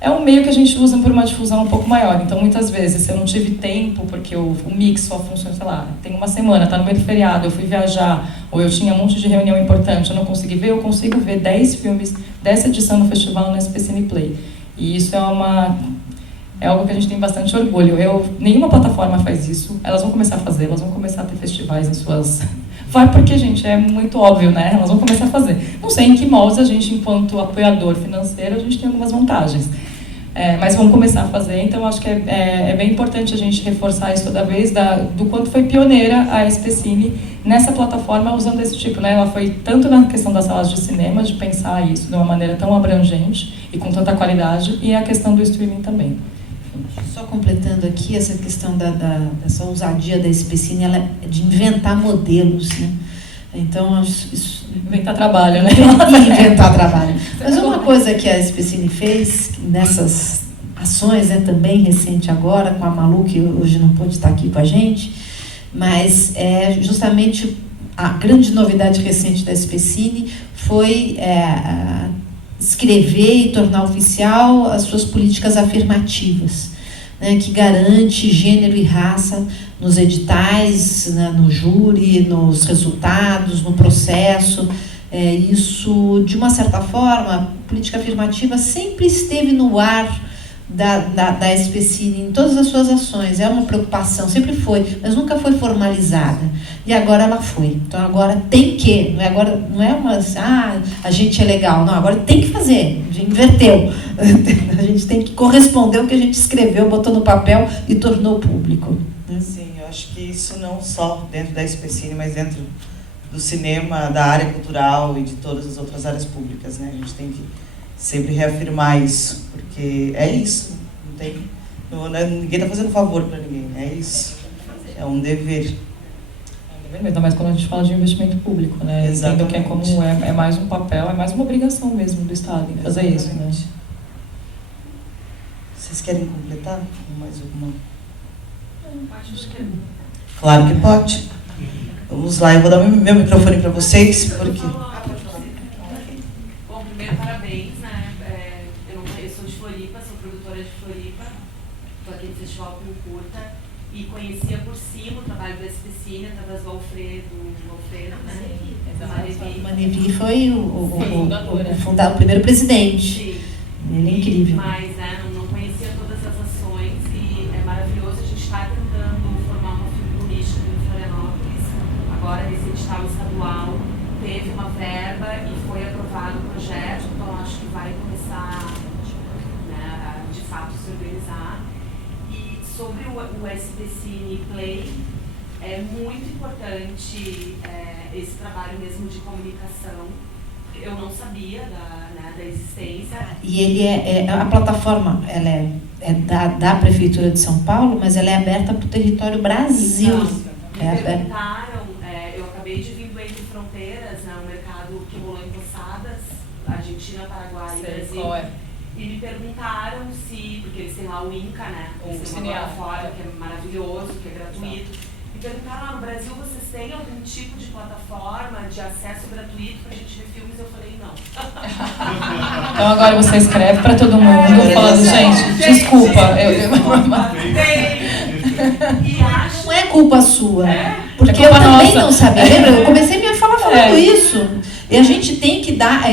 é um meio que a gente usa por uma difusão um pouco maior. Então, muitas vezes, se eu não tive tempo, porque o mix só funciona, sei lá, tem uma semana, tá no meio do feriado, eu fui viajar, ou eu tinha um monte de reunião importante, eu não consegui ver, eu consigo ver 10 filmes dessa edição no festival no SPCine Play. E isso é algo que a gente tem bastante orgulho. Nenhuma plataforma faz isso, elas vão começar a fazer, elas vão começar a ter festivais em suas... Vai porque, gente, é muito óbvio, né? Elas vão começar a fazer. Não sei em que moldes a gente, enquanto apoiador financeiro, a gente tem algumas vantagens. Mas vamos começar a fazer, então acho que é bem importante a gente reforçar isso toda vez, do quanto foi pioneira a SPCine nessa plataforma usando esse tipo, né? Ela foi tanto na questão das salas de cinema, de pensar isso de uma maneira tão abrangente e com tanta qualidade, e a questão do streaming também. Só completando aqui essa questão dessa ousadia da SPCine, ela é de inventar modelos, né? Então, inventar trabalho, né? Inventar trabalho. Mas uma coisa que a SPCine fez nessas ações, né, também recente agora, com a Malu, que hoje não pôde estar aqui com a gente, mas justamente a grande novidade recente da SPCine foi escrever e tornar oficial as suas políticas afirmativas, né, que garante gênero e raça nos editais, né, no júri, nos resultados, no processo. Isso, de uma certa forma, a política afirmativa sempre esteve no ar da SPCine em todas as suas ações. É uma preocupação, sempre foi, mas nunca foi formalizada. E agora ela foi. Então agora tem que, não é uma a gente é legal, não, agora tem que fazer, a gente inverteu. A gente tem que corresponder ao que a gente escreveu, botou no papel e tornou público. Sim, eu acho que isso não só dentro da SPCine, mas dentro do cinema, da área cultural e de todas as outras áreas públicas, né? A gente tem que sempre reafirmar isso, porque é isso, ninguém está fazendo favor para ninguém, é isso, é um dever. Ainda mais quando a gente fala de investimento público, né? Entendo que é mais um papel, é mais uma obrigação mesmo do Estado em fazer isso, né? Vocês querem completar mais alguma? Acho que é. Claro que pode. Vamos lá, eu vou dar meu microfone para vocês, porque... Bom, primeiro, parabéns, né? Eu sou de Floripa, sou produtora de Floripa. estou aqui no Festival com Curta e conhecia por cima o trabalho da SPCine através do Alfredo, né? Manevi foi o primeiro presidente. Sim. Ele é incrível. Mas não conhecia todas as ações e é maravilhoso. A gente está tentando formar uma filmística em Florianópolis. Agora, nesse edital estadual, teve uma verba e foi aprovado o projeto, então acho que vai começar, né, a, de fato, se organizar. E sobre o SPCine Play, é muito importante esse trabalho mesmo de comunicação. Eu não sabia da existência. E ele a plataforma, ela é da Prefeitura de São Paulo, mas ela é aberta para o território Brasil. Me perguntaram, eu acabei de vir do Entre Fronteiras, né, um mercado que rolou em Posadas, Argentina, Paraguai e Brasil. Qual é? E me perguntaram se, porque eles têm lá o Inca, né? Eles têm uma plataforma que é maravilhoso, que é gratuito. Me perguntaram, no Brasil vocês têm algum tipo de plataforma de acesso gratuito pra gente ver filmes? Eu falei, não. Então agora você escreve para todo mundo, falando, gente, desculpa. E acho... Não é culpa sua, porque é culpa eu também nossa. não sabia. Lembra? Eu comecei minha fala falando isso. E a gente tem que dar,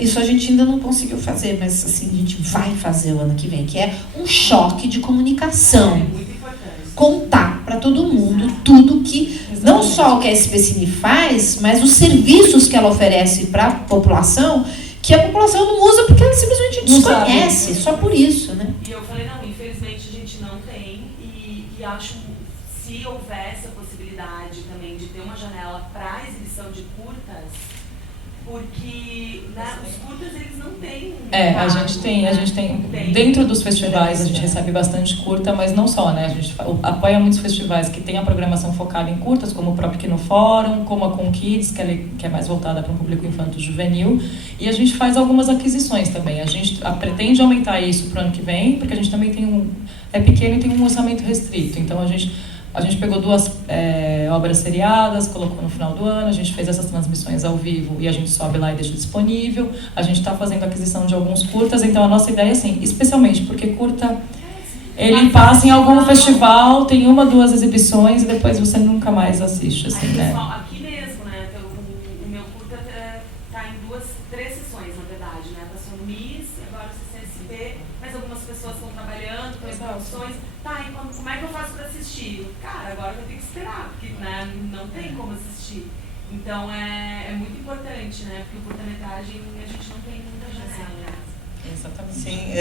isso a gente ainda não conseguiu fazer, mas assim, a gente vai fazer o ano que vem, que é um choque de comunicação. É muito importante. Contar para todo mundo tudo que, não só o que a SPCine faz, mas os serviços que ela oferece para a população, que a população não usa porque ela simplesmente desconhece, só por isso, né? E eu falei, não, infelizmente a gente não tem, e acho, se houvesse a possibilidade também de ter uma janela para exibição de curtas, porque, né, os curtas eles não têm a gente tem dentro dos festivais a gente recebe bastante curta, mas não só, né? A gente apoia muitos festivais que tem a programação focada em curtas, como o próprio Kino Fórum, como a Com Kids, que é mais voltada para um público infanto-juvenil, e a gente faz algumas aquisições também. A gente pretende aumentar isso para o ano que vem, porque a gente também tem é pequeno e tem um orçamento restrito, então a gente pegou 2 obras seriadas, colocou no final do ano, a gente fez essas transmissões ao vivo e a gente sobe lá e deixa disponível. A gente está fazendo aquisição de alguns curtas, então a nossa ideia é assim, especialmente porque curta, ele passa em algum festival, tem 1, 2 exibições e depois você nunca mais assiste, assim, aí, né? pessoal, aqui mesmo, né, o meu curta está em 3 sessões, na verdade, né? Passou no MIS, agora o CCSP, mas algumas pessoas estão trabalhando, estão em produções. Tá, e como é que eu faço para assistir? Cara, agora eu tenho que esperar, porque, né, não tem como assistir. Então é muito importante, né? Porque o curta-metragem a gente não tem muita janela. Exatamente. Sim,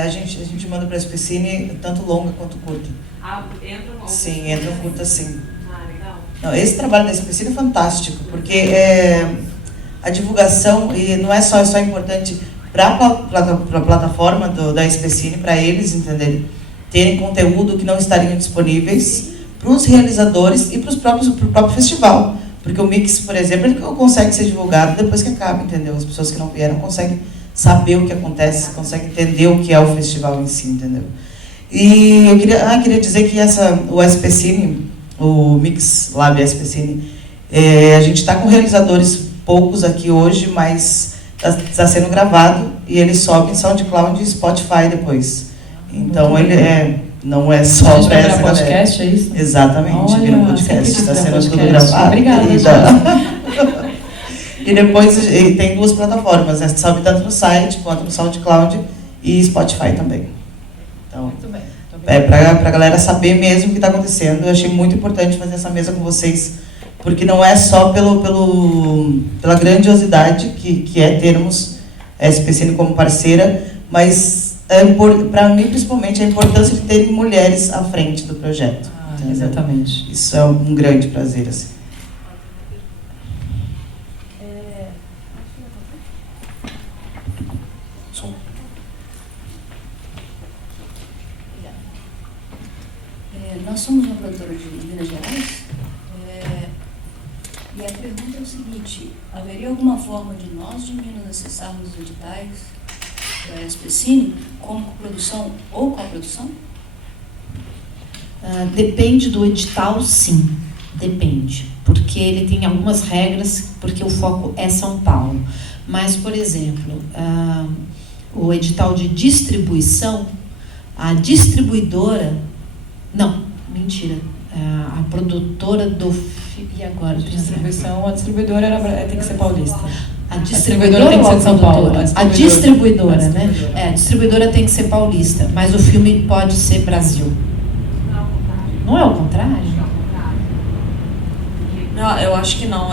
a gente manda para a SPCine tanto longa quanto curta. Entra um Sim, entra um curta sim. Legal. Não, esse trabalho da SPCine é fantástico, porque a divulgação, e não é só importante para a plataforma da SPCine, para eles entenderem, terem conteúdo que não estariam disponíveis para os realizadores e para o próprio festival. Porque o Mix, por exemplo, ele consegue ser divulgado depois que acaba, entendeu? As pessoas que não vieram conseguem saber o que acontece, conseguem entender o que é o festival em si, entendeu? E eu queria dizer que o SPCine, o Mix Lab SPCine, a gente está com realizadores poucos aqui hoje, mas está sendo gravado e ele sobe em SoundCloud e Spotify depois. Então ele não é só para essa podcast, é isso? Exatamente, vira um podcast, está sendo tudo gravado. Obrigada. E depois tem 2 plataformas, né? Sobe tanto no site quanto no SoundCloud e Spotify também. Então, muito bem. para a galera saber mesmo o que está acontecendo, eu achei muito importante fazer essa mesa com vocês, porque não é só pela grandiosidade que é termos a SPCine como parceira, mas para mim, principalmente, a importância de terem mulheres à frente do projeto. Exatamente. Isso é um grande prazer, assim. Nós somos uma produtora de Minas Gerais e a pergunta é o seguinte: haveria alguma forma de nós de Minas acessarmos os editais da SPCine como produção ou coprodução? Depende do edital, sim. Depende. Porque ele tem algumas regras, porque o foco é São Paulo. Mas, por exemplo, o edital de distribuição, A distribuidora, não, mentira, a produtora do filme, e agora? A distribuidora tem que ser paulista. A distribuidora tem que ou ser a de São Paulo? produtora? A distribuidora, né? A distribuidora tem que ser paulista, mas o filme pode ser Brasil. Não é o contrário? Não, eu acho que não.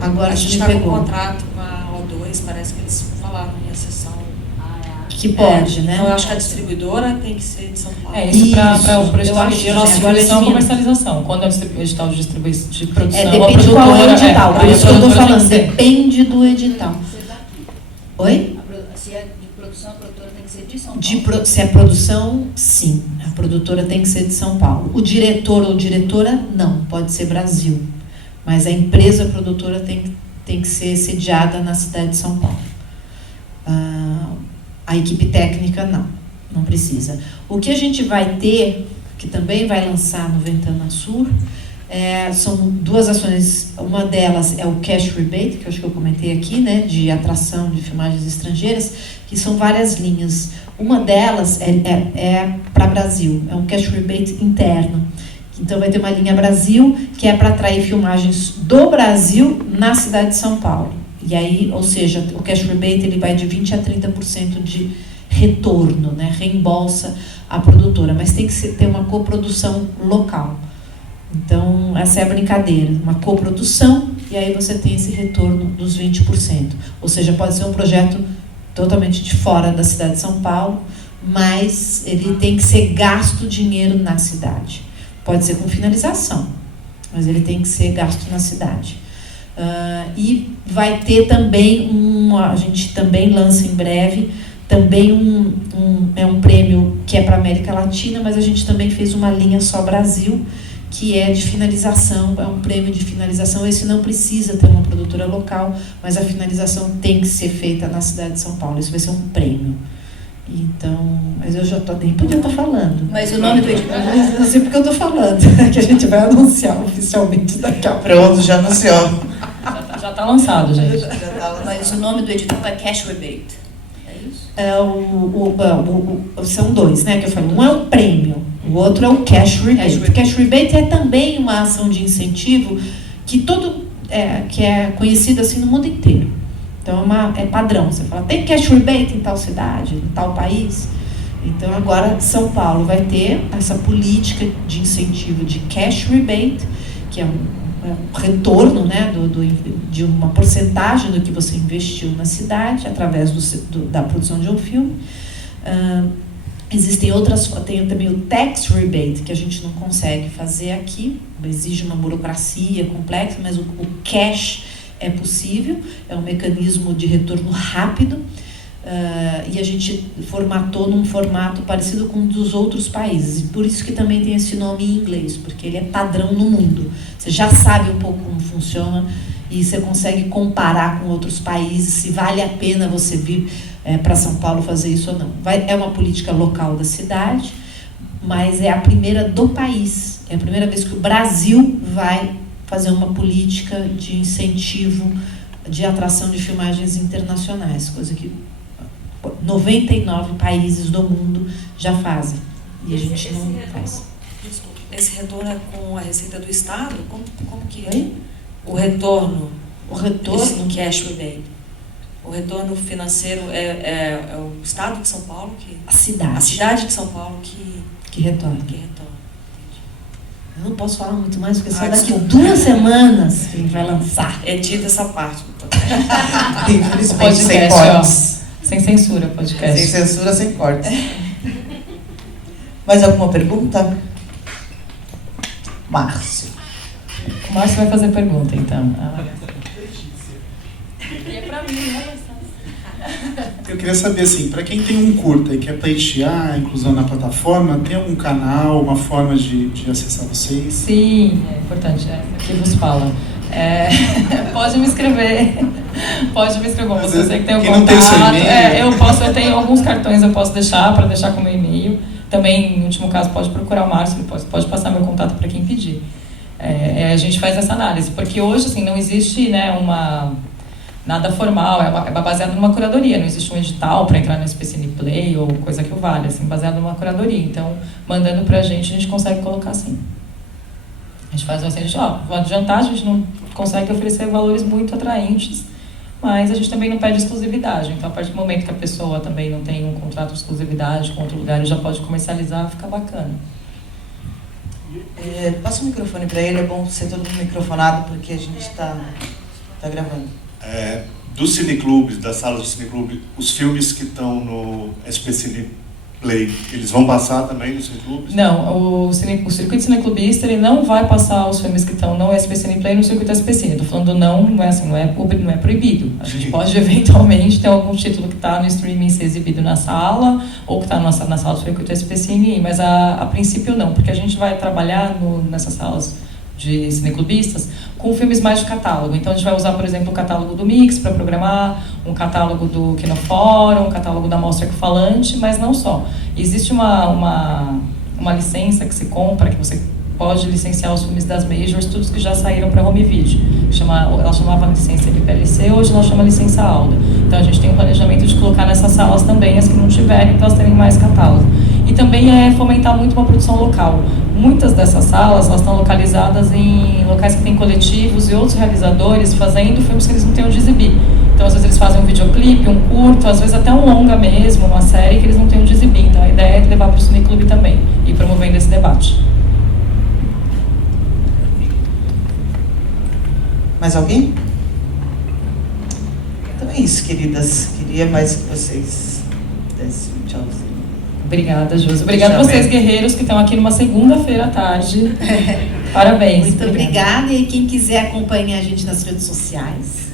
Agora a gente me está com pegou. um contrato com a O2, parece que eles falaram em sessão. Que pode, né? Então eu acho que a distribuidora tem que ser de São Paulo. Isso para o eu acho que distribuição e é comercialização. Quando é o edital de produção, a depende qual é o edital. Por isso que eu estou falando, tem que ser. depende do edital. Oi? Se é de produção, a produtora tem que ser de São Paulo. Se é produção, sim. A produtora tem que ser de São Paulo. O diretor ou diretora, não. Pode ser Brasil. Mas a empresa produtora tem que ser sediada na cidade de São Paulo. A equipe técnica, não precisa. O que a gente vai ter, que também vai lançar no Ventana Sur, são duas ações. Uma delas é o Cash Rebate, que eu acho que eu comentei aqui, né, de atração de filmagens estrangeiras, que são várias linhas. Uma delas é para Brasil, é um Cash Rebate interno. Então vai ter uma linha Brasil, que é para atrair filmagens do Brasil na cidade de São Paulo. E aí, ou seja, o Cash Rebate ele vai de 20% a 30% de retorno, né, reembolsa a produtora, mas tem que ter uma coprodução local. Então, essa é a brincadeira, uma coprodução, e aí você tem esse retorno dos 20%. Ou seja, pode ser um projeto totalmente de fora da cidade de São Paulo, mas ele tem que ser gasto dinheiro na cidade. Pode ser com finalização, mas ele tem que ser gasto na cidade. E vai ter também a gente também lança em breve também um prêmio que é para a América Latina, mas a gente também fez uma linha só Brasil, que é de finalização, é um prêmio de finalização. Esse não precisa ter uma produtora local, mas a finalização tem que ser feita na cidade de São Paulo. Isso vai ser um prêmio. Então, mas eu já nem podia estar falando. Mas o nome do edital... Mas não sei porque eu estou falando, que a gente vai anunciar oficialmente daqui a pouco. Pronto, já anunciou. Já está lançado, gente. Mas o nome do edital é Cash Rebate. É isso? São dois, né, que eu falei. Um é o prêmio, o outro é o Cash Rebate. O Cash Rebate é também uma ação de incentivo que é conhecida assim no mundo inteiro. Então é padrão. Você fala, tem Cash Rebate em tal cidade, em tal país. Então agora São Paulo vai ter essa política de incentivo de Cash Rebate, que é um retorno, né, de uma porcentagem do que você investiu na cidade através da produção de um filme. Existem tem também o Tax Rebate, que a gente não consegue fazer aqui, exige uma burocracia complexa, mas o cash é possível, é um mecanismo de retorno rápido, e a gente formatou num formato parecido com um dos outros países, e por isso que também tem esse nome em inglês, porque ele é padrão no mundo. Você já sabe um pouco como funciona e você consegue comparar com outros países, se vale a pena você vir para São Paulo fazer isso ou não. É uma política local da cidade, mas é a primeira do país, é a primeira vez que o Brasil vai fazer uma política de incentivo de atração de filmagens internacionais, coisa que 99 países do mundo já fazem, e a gente não faz. Desculpa, esse retorno é com a receita do Estado? Como que é? O retorno no Cash Rebate. O retorno financeiro é o Estado de São Paulo que... A cidade de São Paulo que retorna. Eu não posso falar muito mais, porque só daqui desculpa. 2 semanas que a gente vai lançar. Edita essa parte. Infelizmente, sem Podcast, cortes. Sem censura, podcast. Sem censura, sem cortes. Mais alguma pergunta? Márcio. O Márcio vai fazer pergunta, então. E é pra mim, né? Eu queria saber, assim, para quem tem um curta e quer pleitear a inclusão na plataforma, tem algum canal, uma forma de acessar vocês? Sim, é importante, aqui vos fala. Pode me escrever. Pode me escrever. Mas Você que tem o quem não tem seu contato. e-mail? Eu tenho alguns cartões, eu posso deixar com meu e-mail. Também, em último caso, pode procurar o Márcio, ele pode passar meu contato para quem pedir. A gente faz essa análise, porque hoje assim, não existe, né, nada formal, é baseado numa curadoria, não existe um edital para entrar no SPCine Play ou coisa que o valha, assim, baseado numa curadoria. Então, mandando pra gente, a gente consegue colocar assim. A gente faz assim, vou adiantar, a gente não consegue oferecer valores muito atraentes, mas a gente também não pede exclusividade. Então, a partir do momento que a pessoa também não tem um contrato de exclusividade com outro lugar e já pode comercializar, fica bacana. Passa o microfone para ele, é bom ser todo mundo microfonado, porque a gente está gravando. Dos cineclubes, das salas de cineclube, os filmes que estão no SPCine Play, eles vão passar também nos cineclubes? Não, o circuito cineclubista ele não vai passar os filmes que estão no SPCine Play no circuito SPCine. Estou falando não é assim, não é proibido. A gente pode eventualmente ter algum título que está no streaming ser exibido na sala ou que está na sala do circuito SPCine, mas a princípio não, porque a gente vai trabalhar nessas salas de cineclubistas com filmes mais de catálogo. Então a gente vai usar, por exemplo, o catálogo do Mix para programar, um catálogo do Kinofórum, um catálogo da Mostra Ecofalante, mas não só. Existe uma licença que se compra, que você pode licenciar os filmes das majors, todos que já saíram para home video. Ela chamava licença MPLC, hoje ela chama licença ALDA. Então a gente tem um planejamento de colocar nessas salas também, as que não tiverem, para elas terem mais catálogo. E também fomentar muito uma produção local. Muitas dessas salas elas estão localizadas em locais que têm coletivos e outros realizadores fazendo filmes que eles não têm onde exibir. Então, às vezes, eles fazem um videoclipe, um curto, às vezes até um longa mesmo, uma série que eles não têm onde exibir. Então, a ideia é levar para o cineclube também e promovendo esse debate. Mais alguém? Então é isso, queridas. Queria mais que vocês dessem um tchauzinho. Obrigada, Josi. Obrigada a vocês, guerreiros, que estão aqui numa segunda-feira à tarde. Parabéns. Muito obrigada. E quem quiser acompanhar a gente nas redes sociais,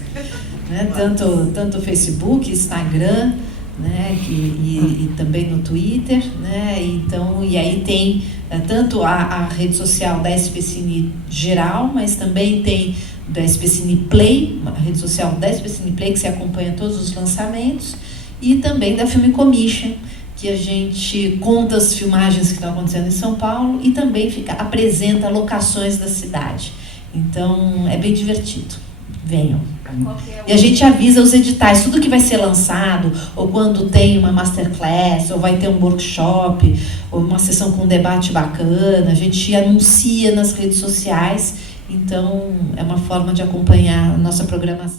né? Tanto o Facebook, Instagram, né? E também no Twitter, né? Então, e aí tem tanto a rede social da SPCine geral, mas também tem da SPCine Play, a rede social da SPCine Play, que se acompanha todos os lançamentos, e também da Film Commission, que a gente conta as filmagens que estão acontecendo em São Paulo e também apresenta locações da cidade. Então, é bem divertido. Venham. E a gente avisa os editais, tudo que vai ser lançado, ou quando tem uma masterclass, ou vai ter um workshop, ou uma sessão com debate bacana, a gente anuncia nas redes sociais. Então, é uma forma de acompanhar a nossa programação.